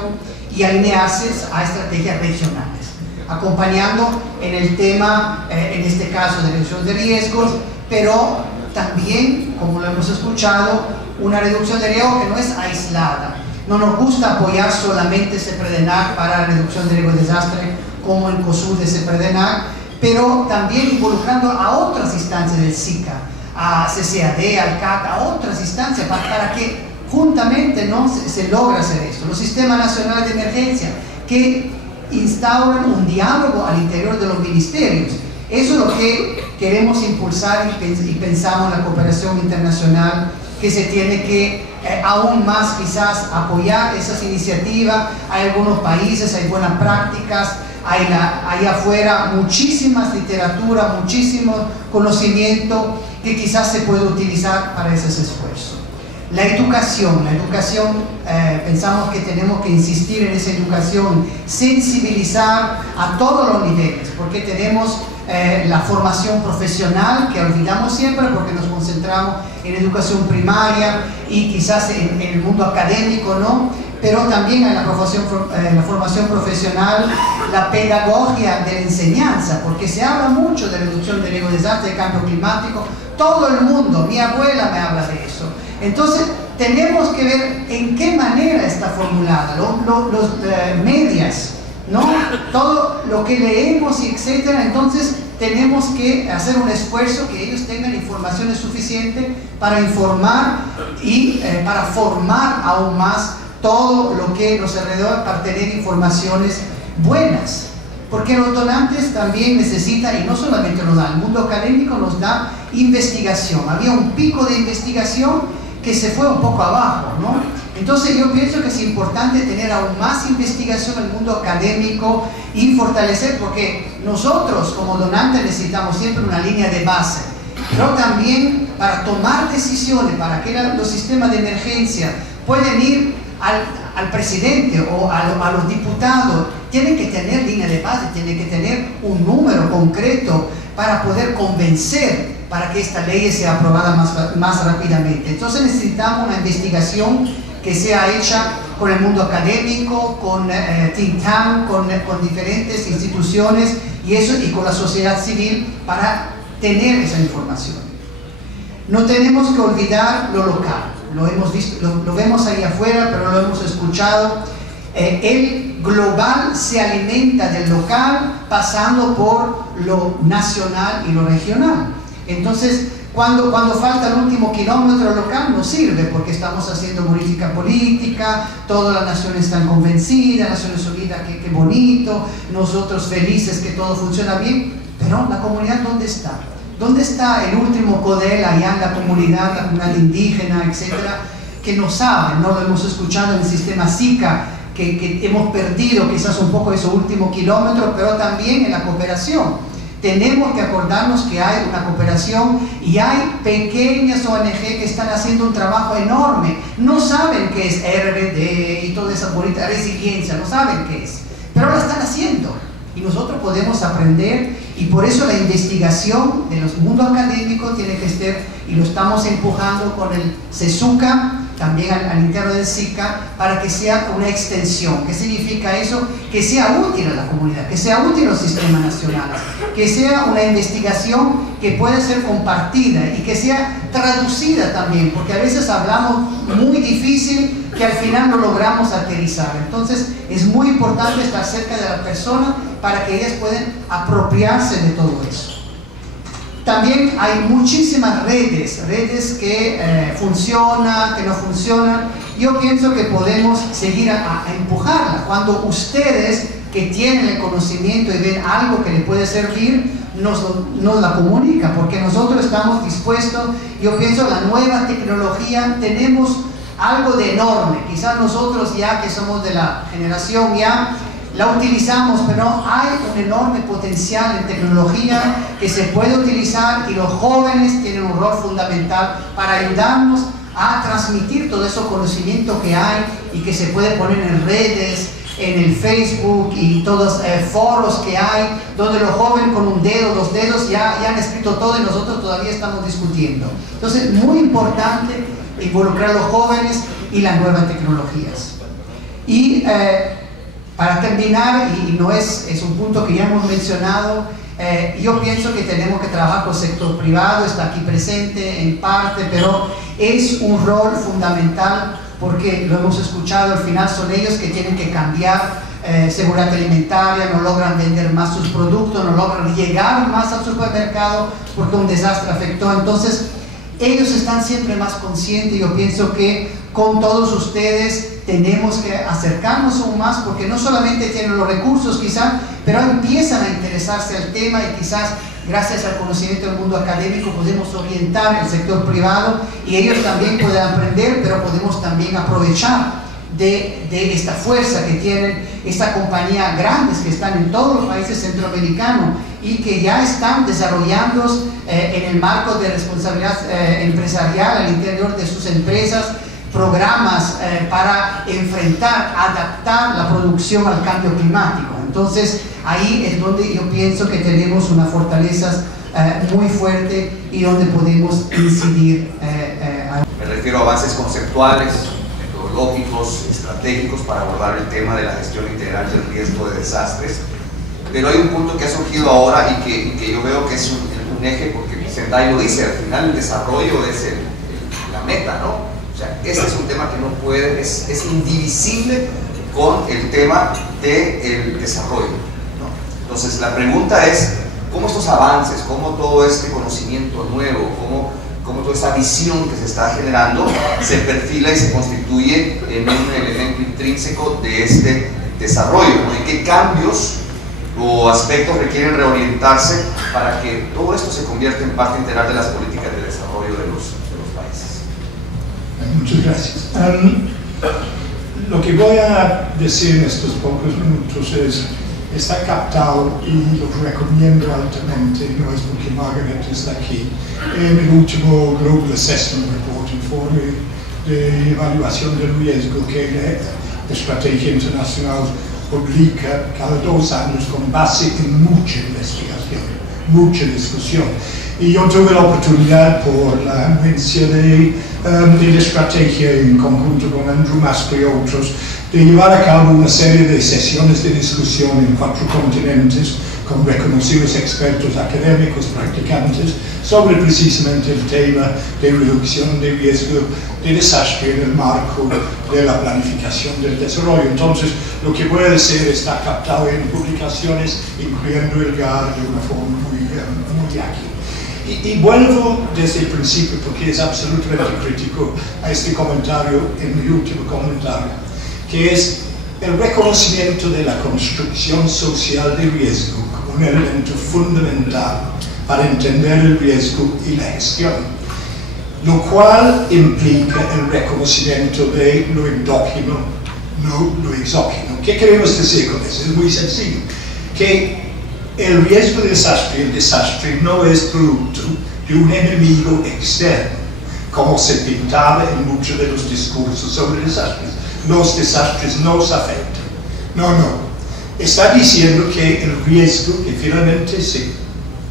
y alinearse a estrategias regionales, acompañando en el tema, en este caso de reducción de riesgos, pero también, como lo hemos escuchado, una reducción de riesgo que no es aislada. No nos gusta apoyar solamente CEPREDENAC para la reducción de riesgo de desastre, como el COSUR de CEPREDENAC, pero también involucrando a otras instancias del SICA, a CCAD, al CAC, a otras instancias, para que juntamente, ¿no? se logre hacer esto. Los sistemas nacionales de emergencia que instauran un diálogo al interior de los ministerios. Eso es lo que queremos impulsar y pensamos en la cooperación internacional, que se tiene que aún más quizás apoyar esas iniciativas. Hay algunos países, hay buenas prácticas, hay ahí afuera muchísimas literatura, muchísimo conocimiento que quizás se puede utilizar para esos esfuerzos. La educación, pensamos que tenemos que insistir en esa educación, sensibilizar a todos los niveles, porque tenemos la formación profesional, que olvidamos siempre porque nos concentramos en educación primaria y quizás en el mundo académico, ¿no? Pero también en la formación profesional, la pedagogía de la enseñanza, porque se habla mucho de reducción del ecodesastre, de cambio climático, todo el mundo, mi abuela me habla de eso. Entonces, tenemos que ver en qué manera está formulada, los medias, ¿no? Todo lo que leemos, etcétera. Entonces, tenemos que hacer un esfuerzo que ellos tengan informaciones suficientes para informar y para formar aún más todo lo que nos alrededor, para tener informaciones buenas. Porque los donantes también necesitan, y no solamente nos da, el mundo académico nos da investigación. Había un pico de investigación que se fue un poco abajo, ¿no? Entonces yo pienso que es importante tener aún más investigación en el mundo académico y fortalecer, porque nosotros como donantes necesitamos siempre una línea de base, pero también para tomar decisiones, para que los sistemas de emergencia pueden ir al presidente o a los diputados, tienen que tener línea de base, tienen que tener un número concreto para poder convencer, para que esta ley sea aprobada más rápidamente. Entonces necesitamos una investigación que sea hecha con el mundo académico, con think tank, con diferentes instituciones y con la sociedad civil para tener esa información. No tenemos que olvidar lo local. Lo hemos visto, lo vemos ahí afuera, pero lo hemos escuchado. El global se alimenta del local pasando por lo nacional y lo regional. Entonces, cuando falta el último kilómetro local, no sirve porque estamos haciendo política, todas las naciones están convencidas, Naciones Unidas, qué bonito, nosotros felices que todo funciona bien, pero la comunidad, ¿dónde está? ¿Dónde está el último codel allá en la comunidad indígena, etcétera, que no saben? No lo hemos escuchado en el sistema SICA, que hemos perdido quizás un poco ese último kilómetro, pero también en la cooperación. Tenemos que acordarnos que hay una cooperación y hay pequeñas ONG que están haciendo un trabajo enorme. No saben qué es RBD y toda esa bonita resiliencia, no saben qué es, pero lo están haciendo. Y nosotros podemos aprender, y por eso la investigación de los mundos académicos tiene que estar, y lo estamos empujando con el CESUCA, también al interno del SICA, para que sea una extensión. ¿Qué significa eso? Que sea útil a la comunidad, que sea útil a los sistemas nacionales, que sea una investigación que pueda ser compartida y que sea traducida también, porque a veces hablamos muy difícil que al final no logramos aterrizar. Entonces es muy importante estar cerca de la persona para que ellas puedan apropiarse de todo eso. También hay muchísimas redes que funcionan, que no funcionan. Yo pienso que podemos seguir a empujarla. Cuando ustedes que tienen el conocimiento y ven algo que les puede servir, nos la comunican, porque nosotros estamos dispuestos. Yo pienso la nueva tecnología, tenemos algo de enorme. Quizás nosotros ya que somos de la generación ya la utilizamos, pero hay un enorme potencial en tecnología que se puede utilizar, y los jóvenes tienen un rol fundamental para ayudarnos a transmitir todo ese conocimiento que hay y que se puede poner en redes, en el Facebook y todos foros que hay, donde los jóvenes con un dedo, 2 dedos ya han escrito todo y nosotros todavía estamos discutiendo. Entonces, muy importante involucrar a los jóvenes y las nuevas tecnologías. Y para terminar, y no es un punto que ya hemos mencionado, yo pienso que tenemos que trabajar con el sector privado, está aquí presente en parte, pero es un rol fundamental, porque lo hemos escuchado, al final son ellos que tienen que cambiar seguridad alimentaria, no logran vender más sus productos, no logran llegar más al supermercado porque un desastre afectó. Entonces ellos están siempre más conscientes. Yo pienso que con todos ustedes tenemos que acercarnos aún más, porque no solamente tienen los recursos quizás, pero empiezan a interesarse al tema y quizás gracias al conocimiento del mundo académico podemos orientar el sector privado y ellos también pueden aprender, pero podemos también aprovechar de esta fuerza que tienen estas compañías grandes que están en todos los países centroamericanos y que ya están desarrollando en el marco de responsabilidad empresarial al interior de sus empresas programas para enfrentar, adaptar la producción al cambio climático. Entonces ahí es donde yo pienso que tenemos una fortaleza muy fuerte y donde podemos incidir. Me refiero a avances conceptuales, metodológicos, estratégicos para abordar el tema de la gestión integral del riesgo de desastres. Pero hay un punto que ha surgido ahora y que yo veo que es un eje, porque Sendai lo dice, al final el desarrollo es la meta, ¿no? O sea, este es un tema que no puede, es indivisible con el tema del desarrollo, ¿no? Entonces la pregunta es, ¿cómo estos avances, cómo todo este conocimiento nuevo, cómo toda esta visión que se está generando se perfila y se constituye en un elemento intrínseco de este desarrollo, ¿no? ¿Y qué cambios o aspectos requieren reorientarse para que todo esto se convierta en parte integral de las políticas de desarrollo de los países? Muchas gracias. Lo que voy a decir en estos pocos minutos está captado y lo recomiendo altamente, no es porque Margaret está aquí, en el último Global Assessment Report, informe de evaluación del riesgo que la Estrategia Internacional publica cada 2 años con base en mucha investigación, mucha discusión. Y yo tuve la oportunidad por la agencia de la estrategia en conjunto con Andrew Masker y otros de llevar a cabo una serie de sesiones de discusión en 4 continentes con reconocidos expertos académicos, practicantes, sobre precisamente el tema de reducción de riesgo de desastre en el marco de la planificación del desarrollo. Entonces, lo que voy a decir está captado en publicaciones, incluyendo el GAR, de una forma muy ágil. Y vuelvo desde el principio, porque es absolutamente crítico, a este comentario, en mi último comentario, que es el reconocimiento de la construcción social de riesgo como un elemento fundamental para entender el riesgo y la gestión, lo cual implica el reconocimiento de lo endógeno, no lo exógeno. ¿Qué queremos decir con eso? Es muy sencillo, que el riesgo de desastre, el desastre no es producto de un enemigo externo, como se pintaba en muchos de los discursos sobre desastres. Los desastres nos afectan. No. Está diciendo que el riesgo que finalmente se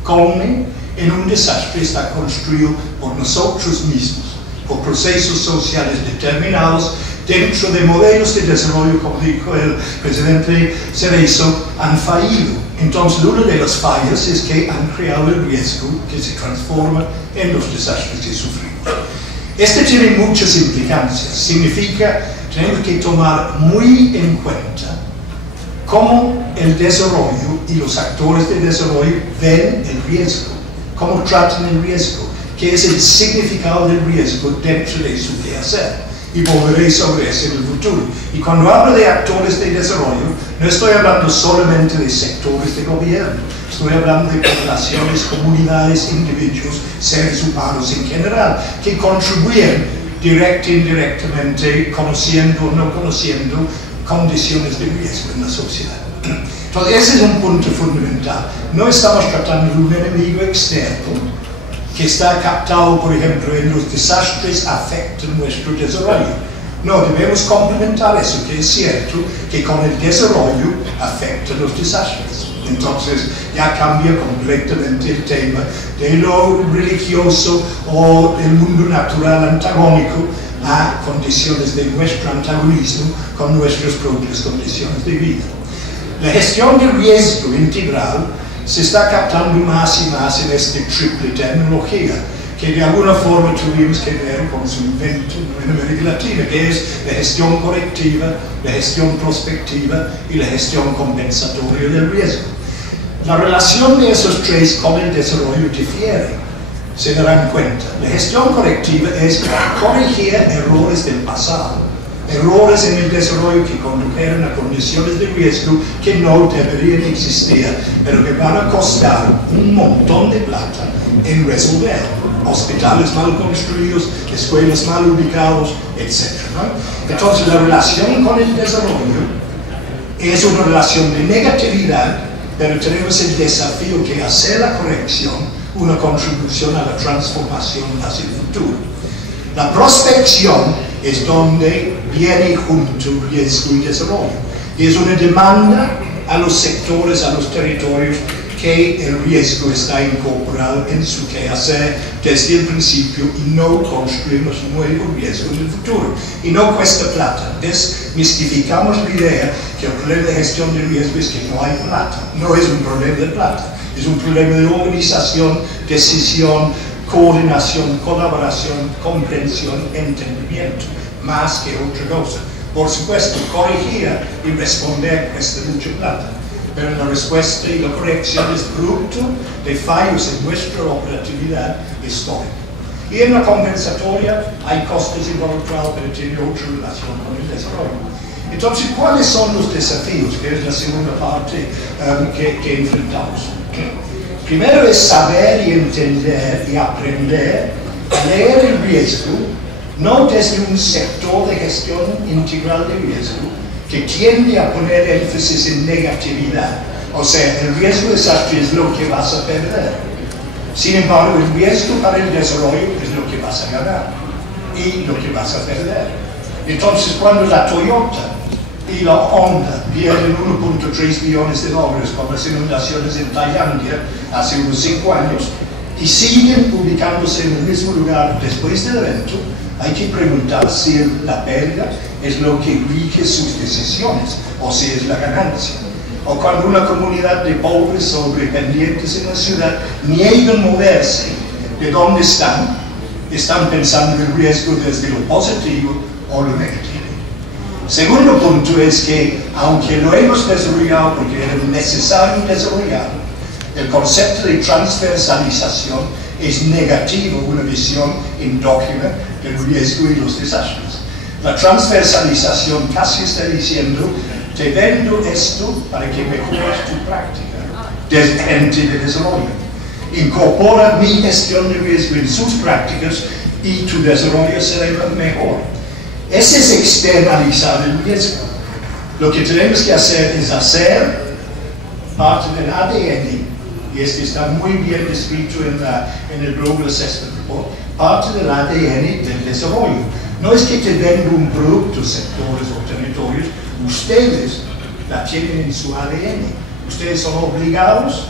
come en un desastre está construido por nosotros mismos, por procesos sociales determinados dentro de modelos de desarrollo, como dijo el presidente Cerezo, han fallido. Entonces, uno de los fallos es que han creado el riesgo que se transforma en los desastres que sufrimos. Este tiene muchas implicancias. Significa que tenemos que tomar muy en cuenta cómo el desarrollo y los actores de desarrollo ven el riesgo, cómo tratan el riesgo, qué es el significado del riesgo dentro de su quehacer. Y volveré sobre eso en el futuro. Y cuando hablo de actores de desarrollo, no estoy hablando solamente de sectores de gobierno, estoy hablando de poblaciones, comunidades, individuos, seres humanos en general, que contribuyen directa e indirectamente, conociendo o no conociendo condiciones de riesgo en la sociedad. Entonces, ese es un punto fundamental. No estamos tratando de un enemigo externo que está captado, por ejemplo, en los desastres afectan nuestro desarrollo. No, debemos complementar eso, que es cierto que con el desarrollo afectan los desastres. Entonces ya cambia completamente el tema de lo religioso o del mundo natural antagónico a condiciones de nuestro antagonismo con nuestras propias condiciones de vida. La gestión de riesgo integral se está captando más y más en esta triple terminología que de alguna forma tuvimos que ver con su invento en América Latina, que es la gestión correctiva, la gestión prospectiva y la gestión compensatoria del riesgo. La relación de esos tres con el desarrollo difiere, se darán cuenta. La gestión correctiva es corregir errores del pasado, errores en el desarrollo que condujeron a condiciones de riesgo que no deberían existir, pero que van a costar un montón de plata en resolver. Hospitales mal construidos, escuelas mal ubicados, etc. ¿no? Entonces la relación con el desarrollo es una relación de negatividad, pero tenemos el desafío que hacer la corrección una contribución a la transformación hacia el futuro. La prospección es donde viene junto riesgo y desarrollo. Y es una demanda a los sectores, a los territorios, que el riesgo está incorporado en su quehacer desde el principio y no construimos nuevo riesgo en el futuro. Y no cuesta plata. Desmistificamos la idea que el problema de gestión de riesgo es que no hay plata. No es un problema de plata, es un problema de organización, decisión, coordinación, colaboración, comprensión, entendimiento, más que otra cosa. Por supuesto, corregir y responder cuesta mucha plata, pero la respuesta y la corrección es producto de fallos en nuestra operatividad histórica. Y en la compensatoria hay costes involucrados, pero tiene otra relación con el desarrollo. Entonces, ¿cuáles son los desafíos? Que es la segunda parte que enfrentamos. Primero es saber y entender y aprender a leer el riesgo, no desde un sector de gestión integral de riesgo que tiende a poner énfasis en negatividad. O sea, el riesgo es lo que vas a perder. Sin embargo, el riesgo para el desarrollo es lo que vas a ganar y lo que vas a perder. Entonces, cuando la Toyota y la Honda pierden 1.3 billones de dólares con las inundaciones en Tailandia hace unos 5 años y siguen ubicándose en el mismo lugar después del evento, hay que preguntar si la pérdida es lo que rige sus decisiones o si es la ganancia. O cuando una comunidad de pobres sobrependientes en la ciudad niegan moverse de donde están pensando en el riesgo desde lo positivo o lo negativo. Segundo punto es que, aunque lo hemos desarrollado porque era necesario desarrollarlo, el concepto de transversalización es negativo, una visión endógena del riesgo y los desastres. La transversalización casi está diciendo, te vendo esto para que mejores tu práctica desde ente de desarrollo. Incorpora mi gestión de riesgo en sus prácticas y tu desarrollo será mejor. Ese es externalizar el riesgo. Lo que tenemos que hacer es hacer parte del ADN, y esto está muy bien descrito en el Global Assessment Report, parte del ADN del desarrollo. No es que te vendo un producto, sectores o territorios, ustedes la tienen en su ADN. Ustedes son obligados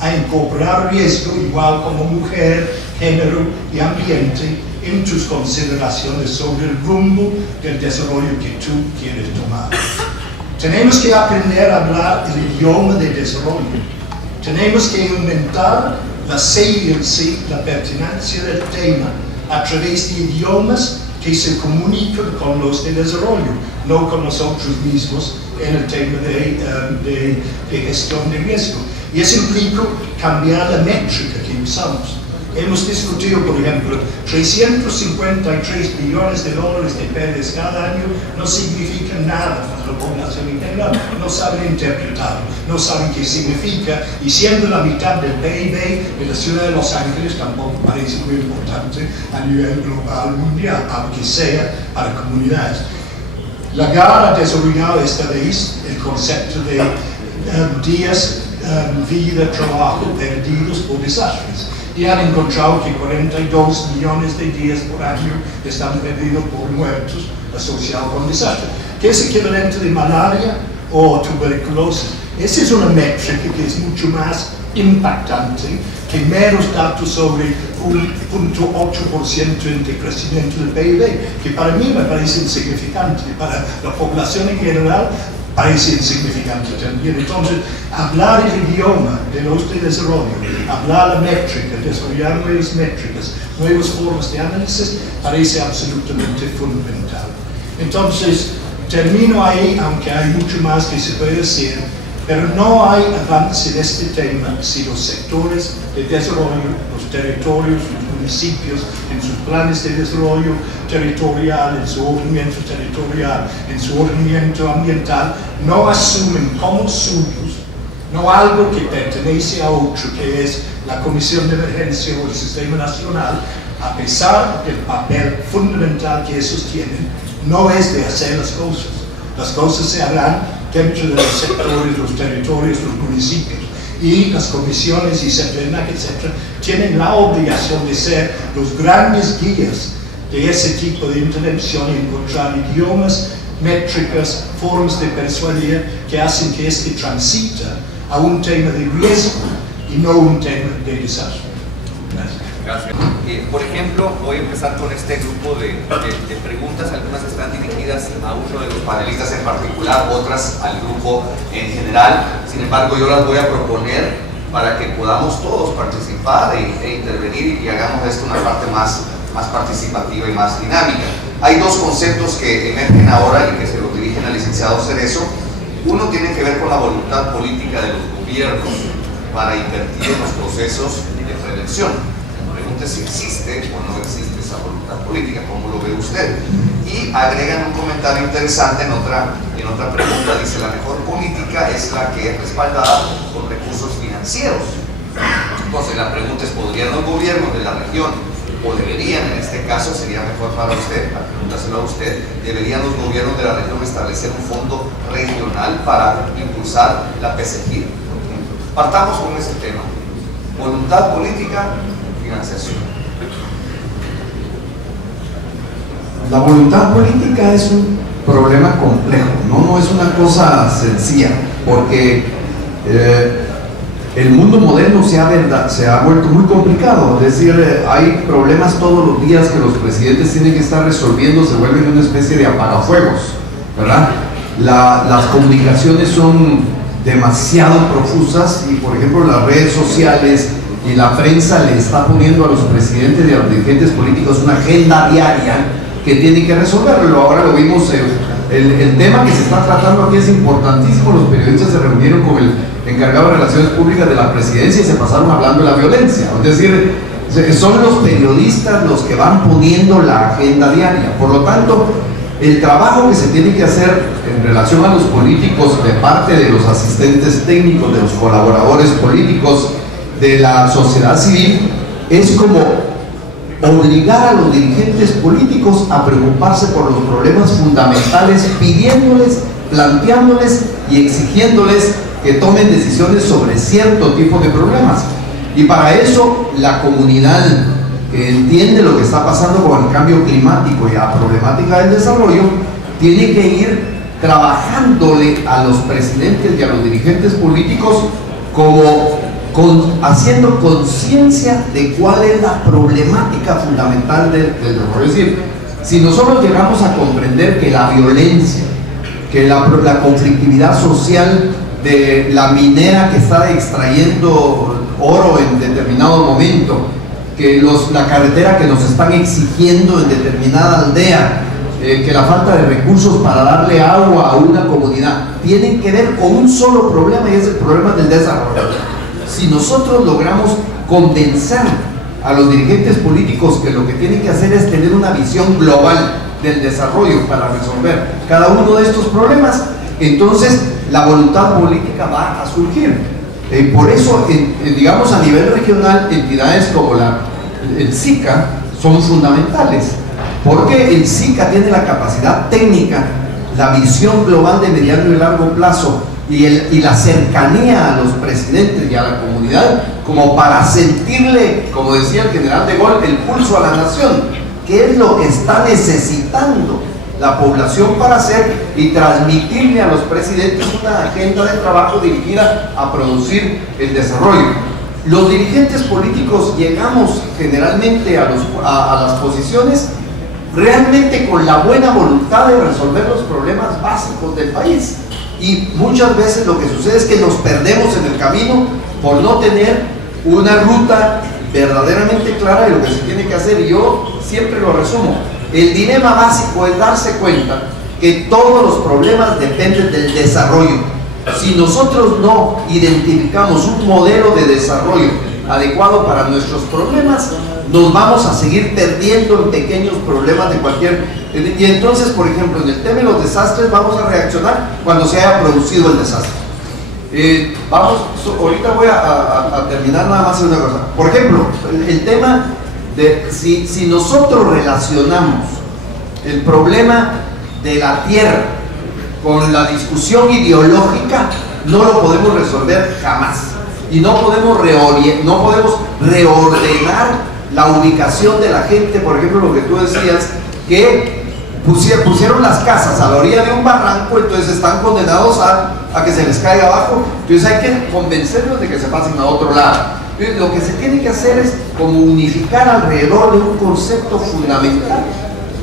a incorporar riesgo igual como mujer, género y ambiente en tus consideraciones sobre el rumbo del desarrollo que tú quieres tomar. Tenemos que aprender a hablar el idioma de desarrollo. Tenemos que inventar la saliency, la pertinencia del tema a través de idiomas que se comunican con los de desarrollo, no con nosotros mismos en el tema de gestión de riesgo. Y eso implica cambiar la métrica que usamos. Hemos discutido, por ejemplo, 353 billones de dólares de pérdidas cada año no significa nada para la población en general, no saben interpretarlo, no saben qué significa, y siendo la mitad del PIB de la ciudad de Los Ángeles tampoco parece muy importante a nivel global mundial, aunque sea para comunidades. Lagarde ha desarrollado esta vez el concepto de días, vida, trabajo perdidos por desastres. Y han encontrado que 42 millones de días por año están perdidos por muertos asociados con desastres, que es equivalente de malaria o tuberculosis. Esa es una métrica que es mucho más impactante que meros datos sobre un 0.8% de crecimiento del PIB, que para mí me parece insignificante, para la población en general parece insignificante también. Entonces, hablar el idioma de los de desarrollo, hablar la métrica, desarrollar nuevas métricas, nuevas formas de análisis, parece absolutamente fundamental. Entonces, termino ahí, aunque hay mucho más que se puede decir, pero no hay avance en este tema si los sectores de desarrollo, los territorios, los municipios en sus planes de desarrollo territorial, en su ordenamiento territorial, en su ordenamiento ambiental, no asumen como suyos, no algo que pertenece a otro, que es la Comisión de Emergencia o el Sistema Nacional, a pesar del papel fundamental que esos tienen, no es de hacer las cosas. Las cosas se harán dentro de los sectores, los territorios, los municipios. Y las comisiones y Seprenac, etc., tienen la obligación de ser los grandes guías de ese tipo de intervención y encontrar idiomas, métricas, formas de persuadir que hacen que este transita a un tema de riesgo y no un tema de desastre. Gracias. Gracias. Por ejemplo, voy a empezar con este grupo de preguntas. Algunas están dirigidas a uno de los panelistas en particular, otras al grupo en general. Sin embargo, yo las voy a proponer para que podamos todos participar e intervenir y hagamos esto una parte más participativa y más dinámica. Hay dos conceptos que emergen ahora y que se los dirigen al licenciado Cerezo. Uno tiene que ver con la voluntad política de los gobiernos para invertir en los procesos de prevención. Si existe o no existe esa voluntad política, ¿cómo lo ve usted? Y agregan un comentario interesante en otra pregunta, dice: la mejor política es la que es respaldada con recursos financieros. Entonces la pregunta es: ¿podrían los gobiernos de la región, o deberían, en este caso sería mejor para usted, para preguntárselo a usted, deberían los gobiernos de la región establecer un fondo regional para impulsar la PSEGIR, por ejemplo? Partamos con ese tema: voluntad política, financiación. La voluntad política es un problema complejo, no es una cosa sencilla, porque el mundo moderno se ha vuelto muy complicado. Es decir, hay problemas todos los días que los presidentes tienen que estar resolviendo, se vuelven una especie de apagafuegos, ¿verdad? Las comunicaciones son demasiado profusas y, por ejemplo, las redes sociales y la prensa le está poniendo a los presidentes y a los dirigentes políticos una agenda diaria que tienen que resolverlo. Ahora lo vimos, el tema que se está tratando aquí es importantísimo. Los periodistas se reunieron con el encargado de Relaciones Públicas de la Presidencia y se pasaron hablando de la violencia. Es decir, son los periodistas los que van poniendo la agenda diaria. Por lo tanto, el trabajo que se tiene que hacer en relación a los políticos de parte de los asistentes técnicos, de los colaboradores políticos, de la sociedad civil, es como obligar a los dirigentes políticos a preocuparse por los problemas fundamentales, pidiéndoles, planteándoles y exigiéndoles que tomen decisiones sobre cierto tipo de problemas. Y para eso la comunidad que entiende lo que está pasando con el cambio climático y la problemática del desarrollo tiene que ir trabajándole a los presidentes y a los dirigentes políticos haciendo conciencia de cuál es la problemática fundamental del desarrollo. Es decir, si nosotros llegamos a comprender que la violencia, que la conflictividad social de la minera que está extrayendo oro en determinado momento, que la carretera que nos están exigiendo en determinada aldea, que la falta de recursos para darle agua a una comunidad, tienen que ver con un solo problema, y es el problema del desarrollo. Si nosotros logramos convencer a los dirigentes políticos que lo que tienen que hacer es tener una visión global del desarrollo para resolver cada uno de estos problemas, entonces la voluntad política va a surgir. Por eso, digamos, a nivel regional, entidades como el SICA son fundamentales, porque el SICA tiene la capacidad técnica, la visión global de mediano y largo plazo y la cercanía a los presidentes y a la comunidad, como para sentirle, como decía el general de Gaulle, el pulso a la nación, qué es lo que está necesitando la población para hacer, y transmitirle a los presidentes una agenda de trabajo dirigida a producir el desarrollo. Los dirigentes políticos llegamos generalmente a las posiciones realmente con la buena voluntad de resolver los problemas básicos del país, y muchas veces lo que sucede es que nos perdemos en el camino por no tener una ruta verdaderamente clara de lo que se tiene que hacer. Y yo siempre lo resumo: el dilema básico es darse cuenta que todos los problemas dependen del desarrollo. Si nosotros no identificamos un modelo de desarrollo adecuado para nuestros problemas, nos vamos a seguir perdiendo en pequeños problemas de cualquier... Y entonces, por ejemplo, en el tema de los desastres vamos a reaccionar cuando se haya producido el desastre. Ahorita voy a terminar nada más en una cosa. Por ejemplo, el tema de si nosotros relacionamos el problema de la tierra con la discusión ideológica, no lo podemos resolver jamás. Y no podemos reordenar la ubicación de la gente. Por ejemplo, lo que tú decías, que pusieron las casas a la orilla de un barranco, entonces están condenados a que se les caiga abajo. Entonces hay que convencerlos de que se pasen a otro lado. Entonces, lo que se tiene que hacer es como unificar alrededor de un concepto fundamental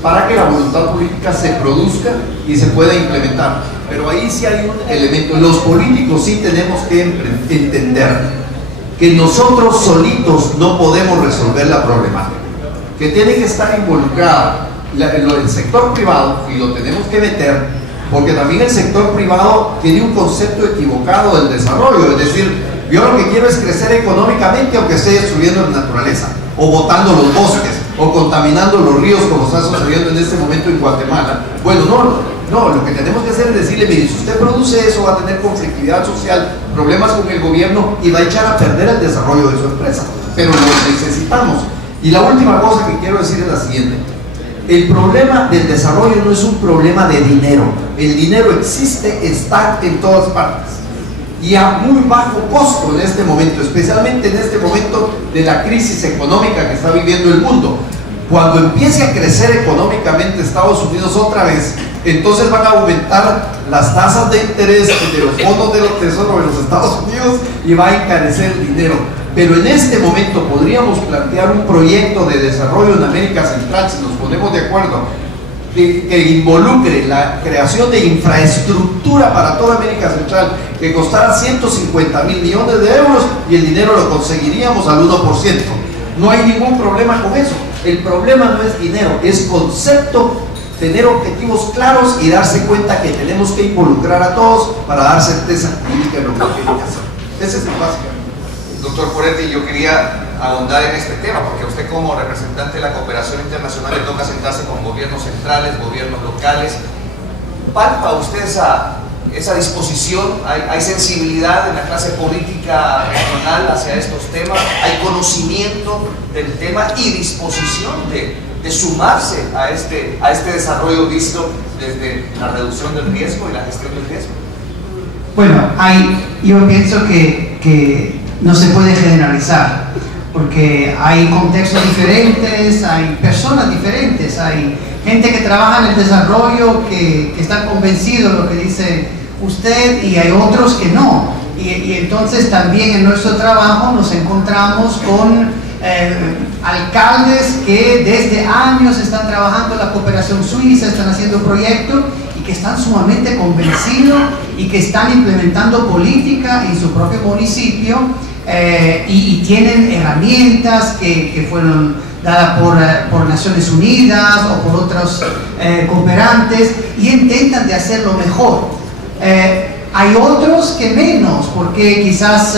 para que la voluntad política se produzca y se pueda implementar. Pero ahí sí hay un elemento. Los políticos sí tenemos que entender que nosotros solitos no podemos resolver la problemática, que tiene que estar involucrado el sector privado, y lo tenemos que meter, porque también el sector privado tiene un concepto equivocado del desarrollo. Es decir, yo lo que quiero es crecer económicamente aunque esté destruyendo la naturaleza, o botando los bosques, o contaminando los ríos, como está sucediendo en este momento en Guatemala. Bueno, no, lo que tenemos que hacer es decirle, mire, si usted produce eso, va a tener conflictividad social, problemas con el gobierno y va a echar a perder el desarrollo de su empresa. Pero lo necesitamos. Y la última cosa que quiero decir es la siguiente: el problema del desarrollo no es un problema de dinero. El dinero existe, está en todas partes y a muy bajo costo en este momento, especialmente en este momento de la crisis económica que está viviendo el mundo. Cuando empiece a crecer económicamente Estados Unidos otra vez, entonces van a aumentar las tasas de interés de los fondos de los tesoros de los Estados Unidos y va a encarecer el dinero. Pero en este momento podríamos plantear un proyecto de desarrollo en América Central, si nos ponemos de acuerdo, que involucre la creación de infraestructura para toda América Central, que costara 150 mil millones de euros, y el dinero lo conseguiríamos al 1%. No hay ningún problema con eso. El problema no es dinero, es concepto, tener objetivos claros y darse cuenta que tenemos que involucrar a todos para dar certeza política en lo que tiene que hacer. Ese es el básico. Doctor Poretti, yo quería ahondar en este tema, porque a usted como representante de la cooperación internacional le toca sentarse con gobiernos centrales, gobiernos locales. ¿Palpa usted esa disposición? ¿Hay sensibilidad en la clase política regional hacia estos temas? ¿Hay conocimiento del tema y disposición de sumarse a este desarrollo visto desde la reducción del riesgo y la gestión del riesgo? Bueno, yo pienso que no se puede generalizar, porque hay contextos diferentes, hay personas diferentes, hay gente que trabaja en el desarrollo que está convencido de lo que dice usted, y hay otros que no. Y entonces también en nuestro trabajo nos encontramos con alcaldes que desde años están trabajando en la cooperación suiza, están haciendo proyectos y que están sumamente convencidos y que están implementando política en su propio municipio, y tienen herramientas que fueron dadas por Naciones Unidas o por otros cooperantes, y intentan de hacerlo mejor. Hay otros que menos, porque quizás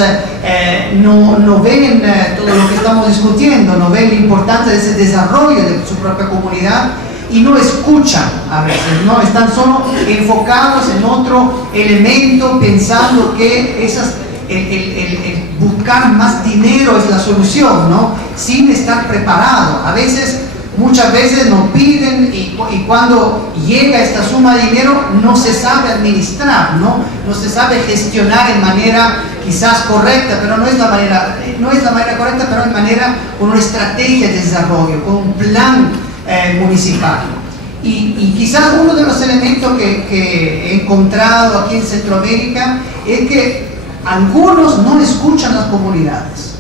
no ven todo lo que estamos discutiendo, no ven la importancia de ese desarrollo de su propia comunidad, y no escuchan a veces, no están solo enfocados en otro elemento, pensando que el buscar más dinero es la solución, ¿no? Sin estar preparado. Muchas veces nos piden, y cuando llega esta suma de dinero no se sabe administrar, no se sabe gestionar en manera quizás correcta, pero no es la manera correcta, pero en manera con una estrategia de desarrollo, con un plan municipal. Y quizás uno de los elementos que he encontrado aquí en Centroamérica es que algunos no escuchan las comunidades.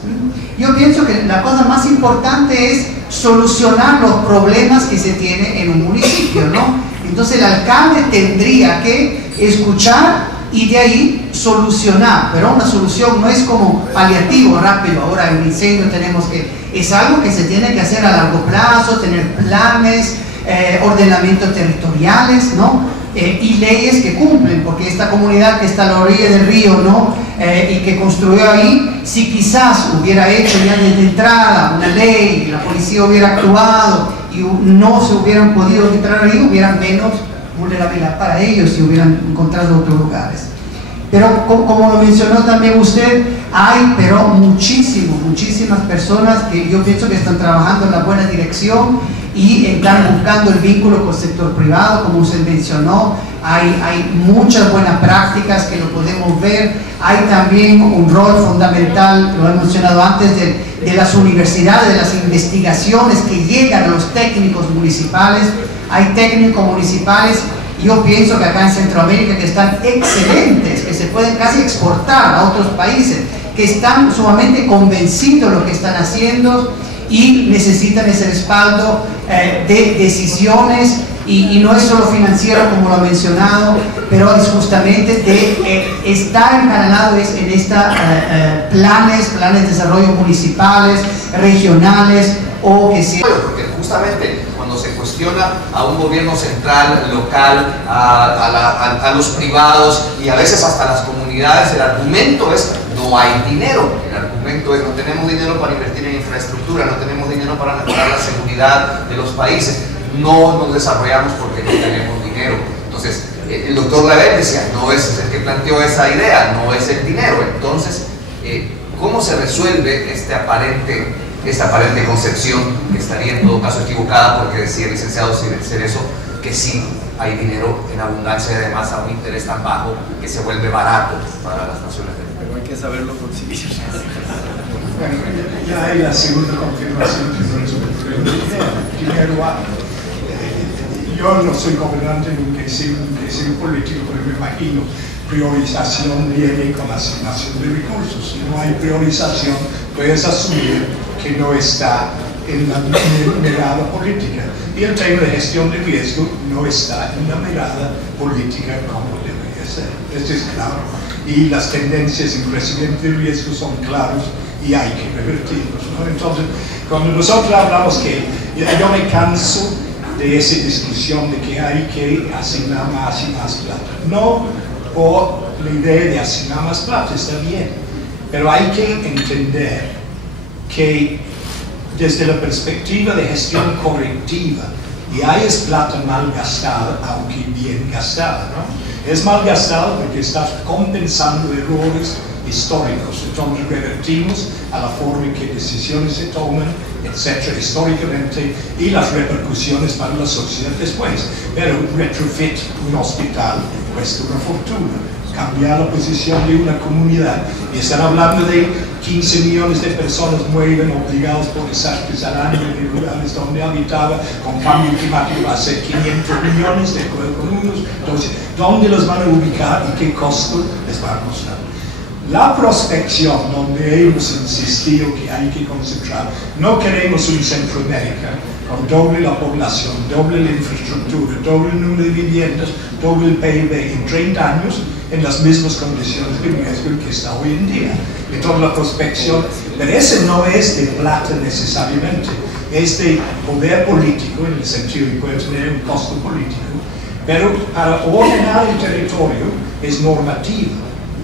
Yo pienso que la cosa más importante es solucionar los problemas que se tienen en un municipio, ¿no? Entonces el alcalde tendría que escuchar y de ahí solucionar, pero una solución no es como paliativo, rápido, ahora hay un incendio, es algo que se tiene que hacer a largo plazo, tener planes, ordenamientos territoriales, ¿no? y leyes que cumplen, porque esta comunidad que está a la orilla del río, ¿no? Y que construyó ahí, si quizás hubiera hecho ya desde entrada una ley, y la policía hubiera actuado y no se hubieran podido entrar ahí, hubieran menos vulnerabilidad para ellos si hubieran encontrado otros lugares. Pero como lo mencionó también usted, hay pero muchísimas personas que yo pienso que están trabajando en la buena dirección y están buscando el vínculo con el sector privado, como usted mencionó. Hay muchas buenas prácticas que lo podemos ver. Hay también un rol fundamental, lo he mencionado antes, de las universidades, de las investigaciones que llegan a los técnicos municipales. Hay técnicos municipales, yo pienso que acá en Centroamérica, que están excelentes, que se pueden casi exportar a otros países, que están sumamente convencidos de lo que están haciendo y necesitan ese respaldo de decisiones, y no es solo financiero como lo ha mencionado, pero es justamente de estar encarnado en esta planes de desarrollo municipales, regionales, o que sea. Porque justamente cuando se cuestiona a un gobierno central, local, a los privados y a veces hasta las comunidades, el argumento es: no hay dinero. El argumento es: no tenemos dinero para invertir en infraestructura, no tenemos dinero para mejorar la seguridad de los países, no nos desarrollamos porque no tenemos dinero. Entonces, el doctor Levet decía: no es el que planteó esa idea, no es el dinero. Entonces, ¿cómo se resuelve esta aparente concepción, que estaría en todo caso equivocada, porque decía el licenciado Cerezo que sí hay dinero en abundancia y además a un interés tan bajo que se vuelve barato para las naciones del mundo? Pero hay que saberlo conseguir. Bueno, ya hay la segunda confirmación que no es un dinero. Yo no soy gobernante nunca, he sido político, pero me imagino priorización viene con asignación de recursos. Si no hay priorización, puedes asumir que no está en la mirada política. Y el tema de gestión de riesgo no está en la mirada política como debería ser. Esto es claro. Y las tendencias en crecimiento de riesgo son claros y hay que revertirlos, ¿no? Entonces, cuando nosotros hablamos que yo me canso de esa discusión de que hay que asignar más y más plata. No por la idea de asignar más plata, está bien, pero hay que entender que desde la perspectiva de gestión correctiva, y ahí es plata mal gastada, aunque bien gastada, ¿no? Es mal gastada porque estás compensando errores históricos, entonces revertimos a la forma en que decisiones se toman, etcétera, históricamente, y las repercusiones para la sociedad después. Pero retrofit un hospital cuesta una fortuna, cambiar la posición de una comunidad, y están hablando de 15 millones de personas mueren obligados por desastres al año en lugares donde habitaba, con cambio climático va a ser 500 millones de acuerdo con unos. Entonces, ¿dónde los van a ubicar y qué costo les va a costar? La prospección, donde hemos insistido que hay que concentrar, no queremos un Centroamérica con doble la población, doble la infraestructura, doble el número de viviendas, doble el PIB en 30 años en las mismas condiciones de riesgo que está hoy en día. Entonces la prospección, pero ese no es de plata necesariamente, es de poder político, en el sentido de que puede tener un costo político, pero para ordenar el territorio es normativo.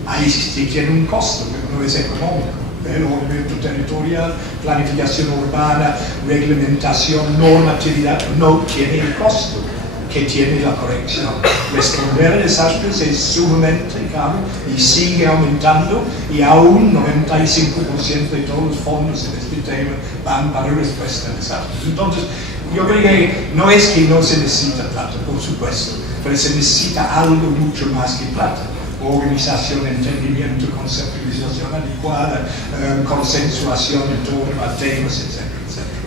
Ahí sí tiene un costo, pero no es económico. El ordenamiento territorial, planificación urbana, reglamentación, normatividad, no tiene el costo que tiene la corrección. Responder a desastres es sumamente caro y sigue aumentando, y aún 95% de todos los fondos en este tema van para respuesta a desastres. Entonces, yo creo que no es que no se necesita plata, por supuesto, pero se necesita algo mucho más que plata. Organización, entendimiento, conceptualización adecuada, consensuación en torno a temas, etc.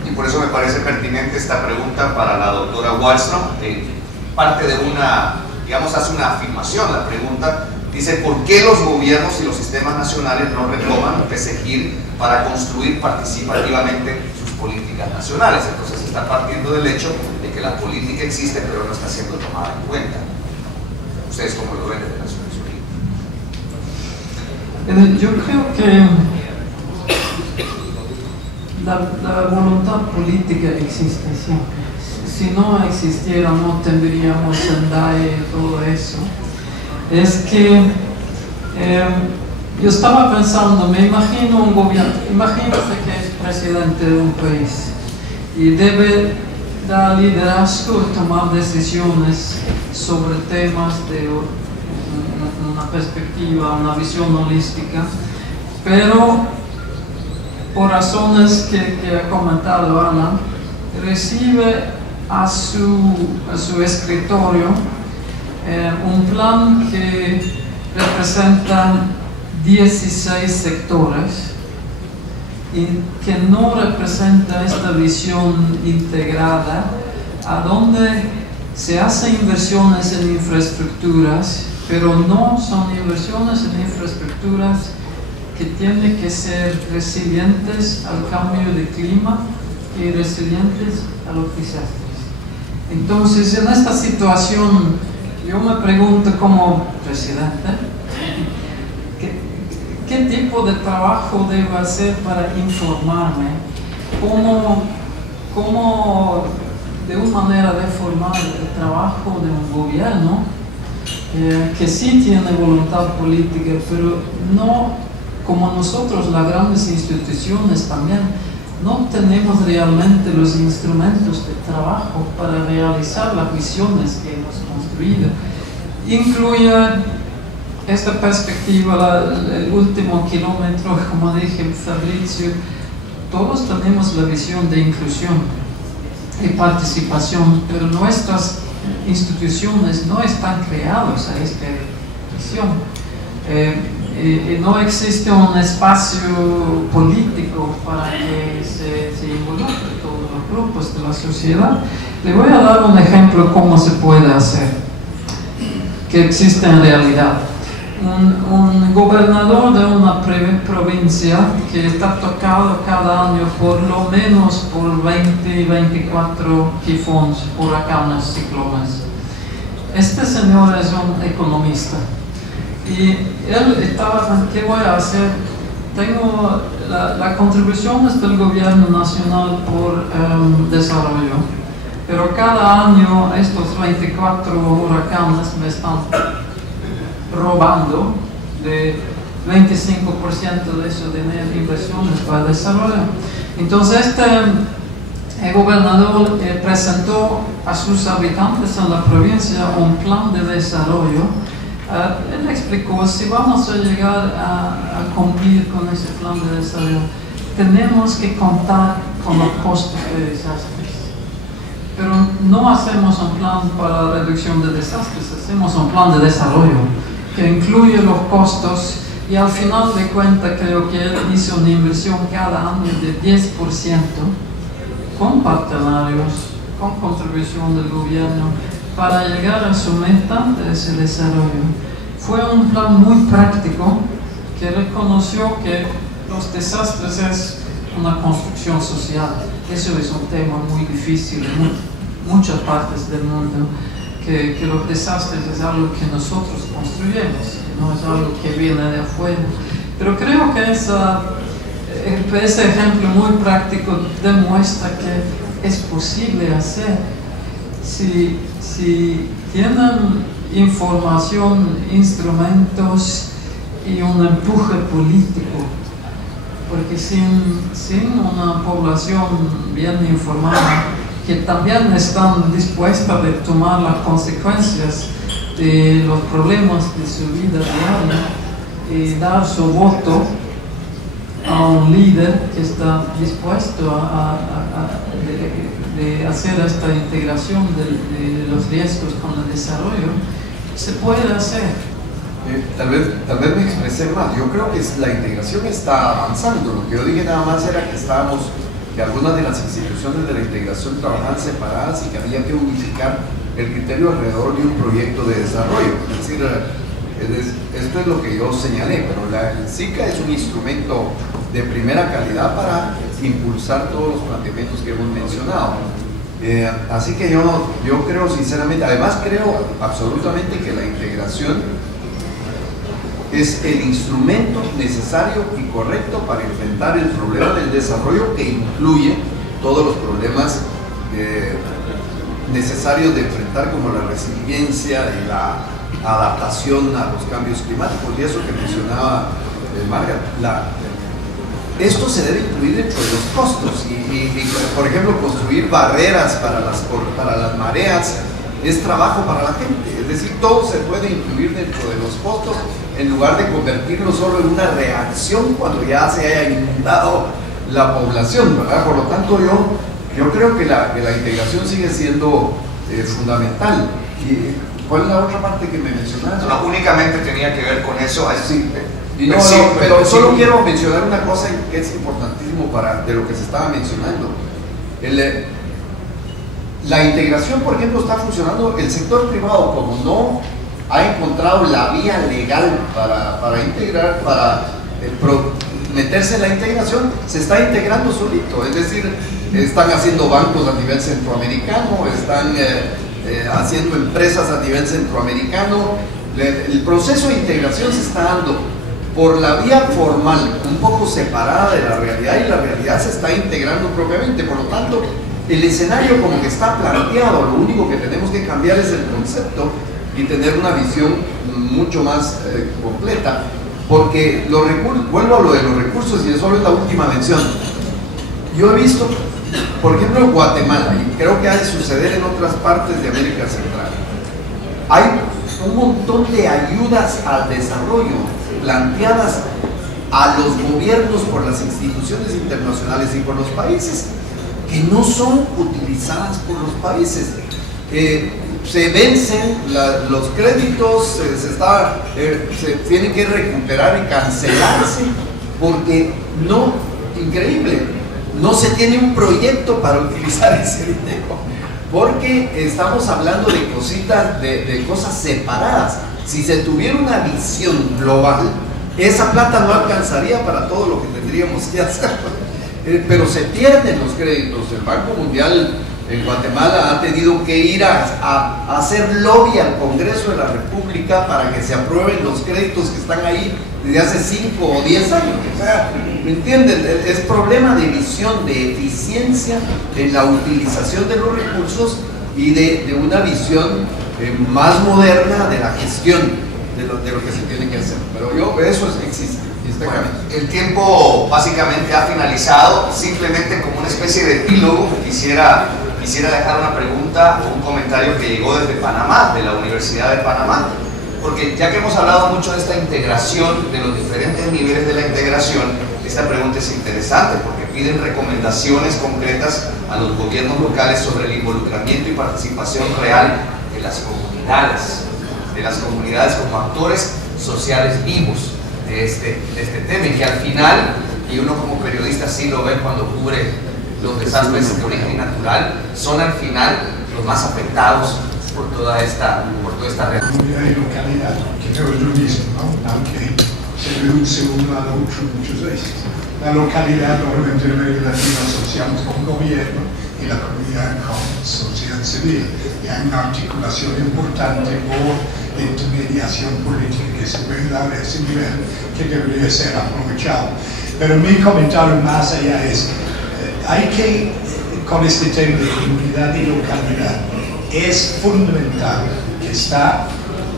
Y por eso me parece pertinente esta pregunta para la doctora Wallström. Parte de una, digamos, hace una afirmación. La pregunta dice: ¿por qué los gobiernos y los sistemas nacionales no retoman PSEGIR para construir participativamente sus políticas nacionales? Entonces está partiendo del hecho de que la política existe pero no está siendo tomada en cuenta. ¿Ustedes cómo lo ven desde Naciones Unidas? Yo creo que la voluntad política existe siempre. Si no existiera, no tendríamos SENDAI y todo eso. Es que yo estaba pensando, me imagino un gobierno, imagínate que es presidente de un país y debe dar liderazgo y tomar decisiones sobre temas de una perspectiva, una visión holística, pero por razones que ha comentado Ana, recibe a su escritorio un plan que representa 16 sectores y que no representa esta visión integrada, a donde se hacen inversiones en infraestructuras, pero no son inversiones en infraestructuras que tienen que ser resilientes al cambio de clima y resilientes a los desastres. Entonces, en esta situación, yo me pregunto como presidente, ¿qué tipo de trabajo debo hacer para informarme? ¿Cómo de una manera de formar el trabajo de un gobierno que sí tiene voluntad política, pero no como nosotros, las grandes instituciones también, no tenemos realmente los instrumentos de trabajo para realizar las visiones que hemos construido? Incluye esta perspectiva, el último kilómetro, como dije Fabrizio, todos tenemos la visión de inclusión y participación, pero nuestras instituciones no están creadas a esta visión. No existe un espacio político para que se involucre todos los grupos de la sociedad. Le voy a dar un ejemplo cómo se puede hacer, que existe en realidad. Un gobernador de una provincia que está tocado cada año por lo menos por 20-24 tifones, huracanes, ciclones. Este señor es un economista y él estaba pensando, ¿qué voy a hacer? Tengo la contribución del gobierno nacional por desarrollo, pero cada año estos 24 huracanes me están robando de 25% de ese dinero de inversiones para desarrollo. Entonces el gobernador presentó a sus habitantes en la provincia un plan de desarrollo. Él explicó, si vamos a llegar a cumplir con ese plan de desarrollo, tenemos que contar con los costos de desastres. Pero no hacemos un plan para reducción de desastres, hacemos un plan de desarrollo que incluye los costos, y al final de cuentas creo que él hizo una inversión cada año de 10% con partenarios, con contribución del gobierno, para llegar a su meta de ese desarrollo. Fue un plan muy práctico que reconoció que los desastres es una construcción social. Eso es un tema muy difícil en muchas partes del mundo. Que los desastres es algo que nosotros construyemos, no es algo que viene de afuera. Pero creo que ese ejemplo muy práctico demuestra que es posible hacer. Si tienen información, instrumentos y un empuje político, porque sin una población bien informada, que también están dispuestas a tomar las consecuencias de los problemas de su vida diaria y dar su voto a un líder que está dispuesto a hacer esta integración de los riesgos con el desarrollo, se puede hacer. Tal vez me expresé mal. Yo creo que la integración está avanzando. Lo que yo dije nada más era que algunas de las instituciones de la integración trabajaban separadas y que había que unificar el criterio alrededor de un proyecto de desarrollo. Es decir, esto es lo que yo señalé, pero el SICA es un instrumento de primera calidad para impulsar todos los planteamientos que hemos mencionado. Así que yo creo sinceramente, además creo absolutamente que la integración es el instrumento necesario y correcto para enfrentar el problema del desarrollo, que incluye todos los problemas necesarios de enfrentar, como la resiliencia y la adaptación a los cambios climáticos, y eso que mencionaba Margaret. Esto se debe incluir dentro de los costos y por ejemplo, construir barreras para las mareas es trabajo para la gente, es decir, todo se puede incluir dentro de los costos en lugar de convertirlo solo en una reacción cuando ya se haya inundado la población, ¿verdad? Por lo tanto, yo creo que la integración sigue siendo fundamental. ¿Y cuál es la otra parte que me mencionaste? No, únicamente tenía que ver con eso. Sí. Pero solo quiero mencionar una cosa que es importantísimo de lo que se estaba mencionando. La integración, por ejemplo, está funcionando. El sector privado, como no ha encontrado la vía legal para integrar, meterse en la integración, se está integrando solito. Es decir, están haciendo bancos a nivel centroamericano, están haciendo empresas a nivel centroamericano. El proceso de integración se está dando por la vía formal, un poco separada de la realidad, y la realidad se está integrando propiamente. Por lo tanto, el escenario como que está planteado, lo único que tenemos que cambiar es el concepto y tener una visión mucho más completa, porque vuelvo a lo de los recursos, y solo es la última mención. Yo he visto, por ejemplo, en Guatemala, y creo que ha de suceder en otras partes de América Central, hay un montón de ayudas al desarrollo planteadas a los gobiernos por las instituciones internacionales y por los países, que no son utilizadas por los países. Se vencen los créditos, se tienen que recuperar y cancelarse porque increíble, no se tiene un proyecto para utilizar ese dinero, porque estamos hablando de cositas, de cosas separadas. Si se tuviera una visión global, esa plata no alcanzaría para todo lo que tendríamos que hacer. Pero se pierden los créditos. El Banco Mundial en Guatemala ha tenido que ir a hacer lobby al Congreso de la República para que se aprueben los créditos que están ahí desde hace 5 o 10 años. O sea, ¿me entienden? Es problema de visión, de eficiencia en la utilización de los recursos y de una visión más moderna de la gestión de lo que se tiene que hacer. Pero eso existe. Bueno, el tiempo básicamente ha finalizado. Simplemente como una especie de epílogo, quisiera dejar una pregunta o un comentario que llegó desde Panamá, de la Universidad de Panamá, porque ya que hemos hablado mucho de esta integración, de los diferentes niveles de la integración, esta pregunta es interesante porque piden recomendaciones concretas a los gobiernos locales sobre el involucramiento y participación real de las comunidades como actores sociales vivos de este tema, y que al final, y uno como periodista sí lo ve cuando cubre los desastres de origen natural, son al final los más afectados por toda esta realidad. Comunidad y localidad, que no es lo mismo, ¿no? Aunque se reduce uno al otro muchas veces. La localidad, obviamente, en América Latina asociamos con gobierno y la comunidad con sociedad civil. Y hay una articulación importante por intermediación política que se puede dar a ese nivel, que debería ser aprovechado. Pero mi comentario más allá es, hay que, con este tema de comunidad y localidad, es fundamental que está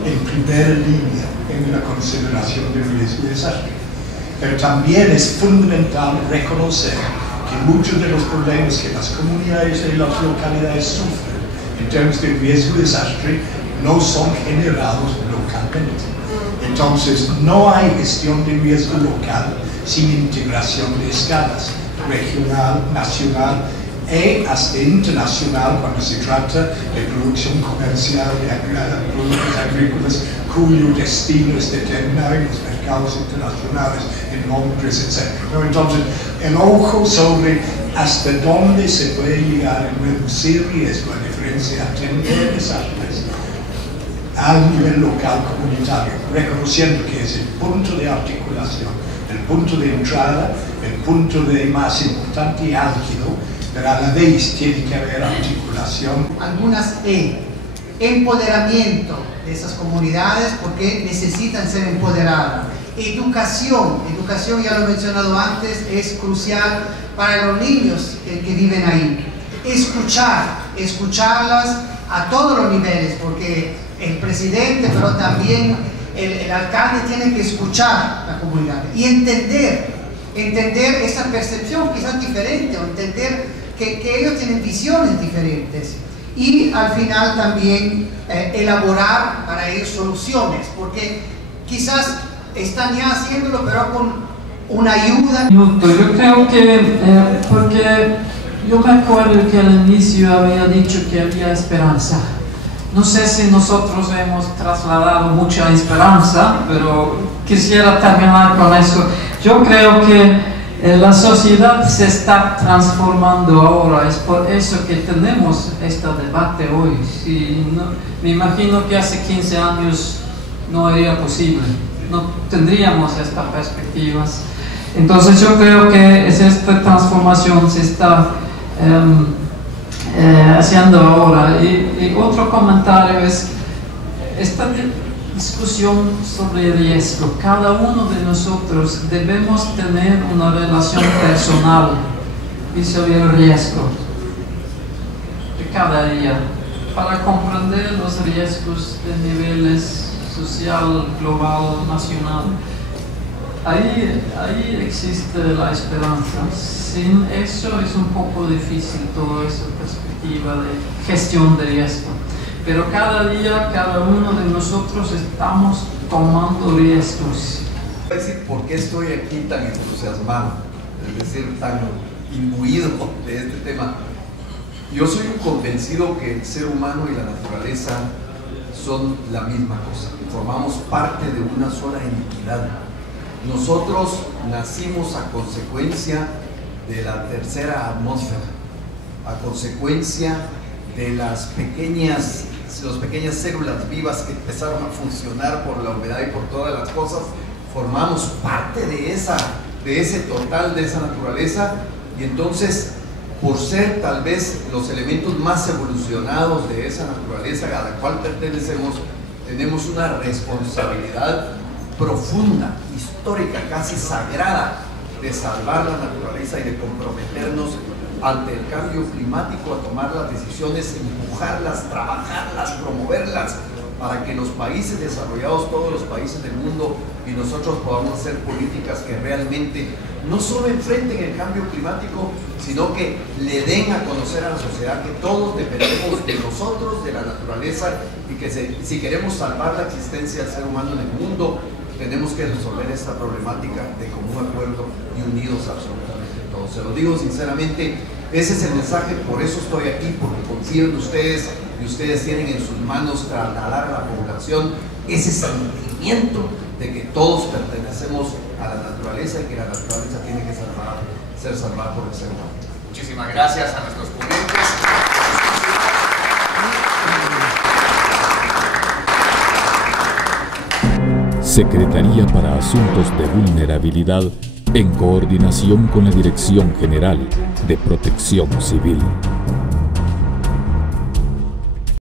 en primera línea en la consideración del riesgo de desastre. Pero también es fundamental reconocer que muchos de los problemas que las comunidades y las localidades sufren en términos de riesgo de desastre no son generados localmente. Entonces, no hay gestión de riesgo local sin integración de escalas, regional, nacional y hasta internacional, cuando se trata de producción comercial de productos agrícolas cuyo destino es determinado en los mercados internacionales, en Londres, etc. Entonces, el ojo sobre hasta dónde se puede llegar a reducir riesgo, a diferencia de atender desastres al nivel local comunitario, reconociendo que es el punto de articulación, el punto de entrada, el punto de más importante y álgido, pero a la vez tiene que haber articulación. Algunas empoderamiento de esas comunidades porque necesitan ser empoderadas. Educación, ya lo he mencionado antes, es crucial para los niños que viven ahí. Escucharlas a todos los niveles, porque el presidente, pero también el alcalde tiene que escuchar a la comunidad y entender esa percepción quizás diferente, o entender que ellos tienen visiones diferentes. Y al final también elaborar para ellos soluciones, porque quizás están ya haciéndolo, pero con una ayuda. Yo creo que, porque yo me acuerdo que al inicio había dicho que había esperanza. No sé si nosotros hemos trasladado mucha esperanza, pero quisiera terminar con eso. Yo creo que la sociedad se está transformando ahora, es por eso que tenemos este debate hoy. Me imagino que hace 15 años no era posible, no tendríamos estas perspectivas. Entonces yo creo que esta transformación se está haciendo ahora. Y otro comentario es esta discusión sobre riesgo. Cada uno de nosotros debemos tener una relación personal sobre el riesgo de cada día para comprender los riesgos de niveles social, global, nacional. Ahí existe la esperanza. Sin eso es un poco difícil toda esa perspectiva de gestión de riesgo. Pero cada día, cada uno de nosotros estamos tomando riesgos. Voy a decir por qué estoy aquí tan entusiasmado, es decir, tan imbuido de este tema. Yo soy un convencido que el ser humano y la naturaleza son la misma cosa, que formamos parte de una sola entidad. Nosotros nacimos a consecuencia de la tercera atmósfera, a consecuencia de las pequeñas células vivas que empezaron a funcionar por la humedad y por todas las cosas. Formamos parte de ese total, de esa naturaleza, y entonces, por ser tal vez los elementos más evolucionados de esa naturaleza a la cual pertenecemos, tenemos una responsabilidad profunda, histórica, casi sagrada, de salvar la naturaleza y de comprometernos ante el cambio climático a tomar las decisiones, empujarlas, trabajarlas, promoverlas, para que los países desarrollados, todos los países del mundo, y nosotros podamos hacer políticas que realmente no solo enfrenten el cambio climático, sino que le den a conocer a la sociedad que todos dependemos de nosotros, de la naturaleza, y que si queremos salvar la existencia del ser humano en el mundo, tenemos que resolver esta problemática de común acuerdo y unidos absolutamente todos. Se lo digo sinceramente, ese es el mensaje, por eso estoy aquí, porque confío en ustedes y ustedes tienen en sus manos trasladar a la población ese sentimiento de que todos pertenecemos a la naturaleza y que la naturaleza tiene que ser salvada por el ser humano. Muchísimas gracias a nuestros ponentes. Secretaría para Asuntos de Vulnerabilidad, en coordinación con la Dirección General de Protección Civil.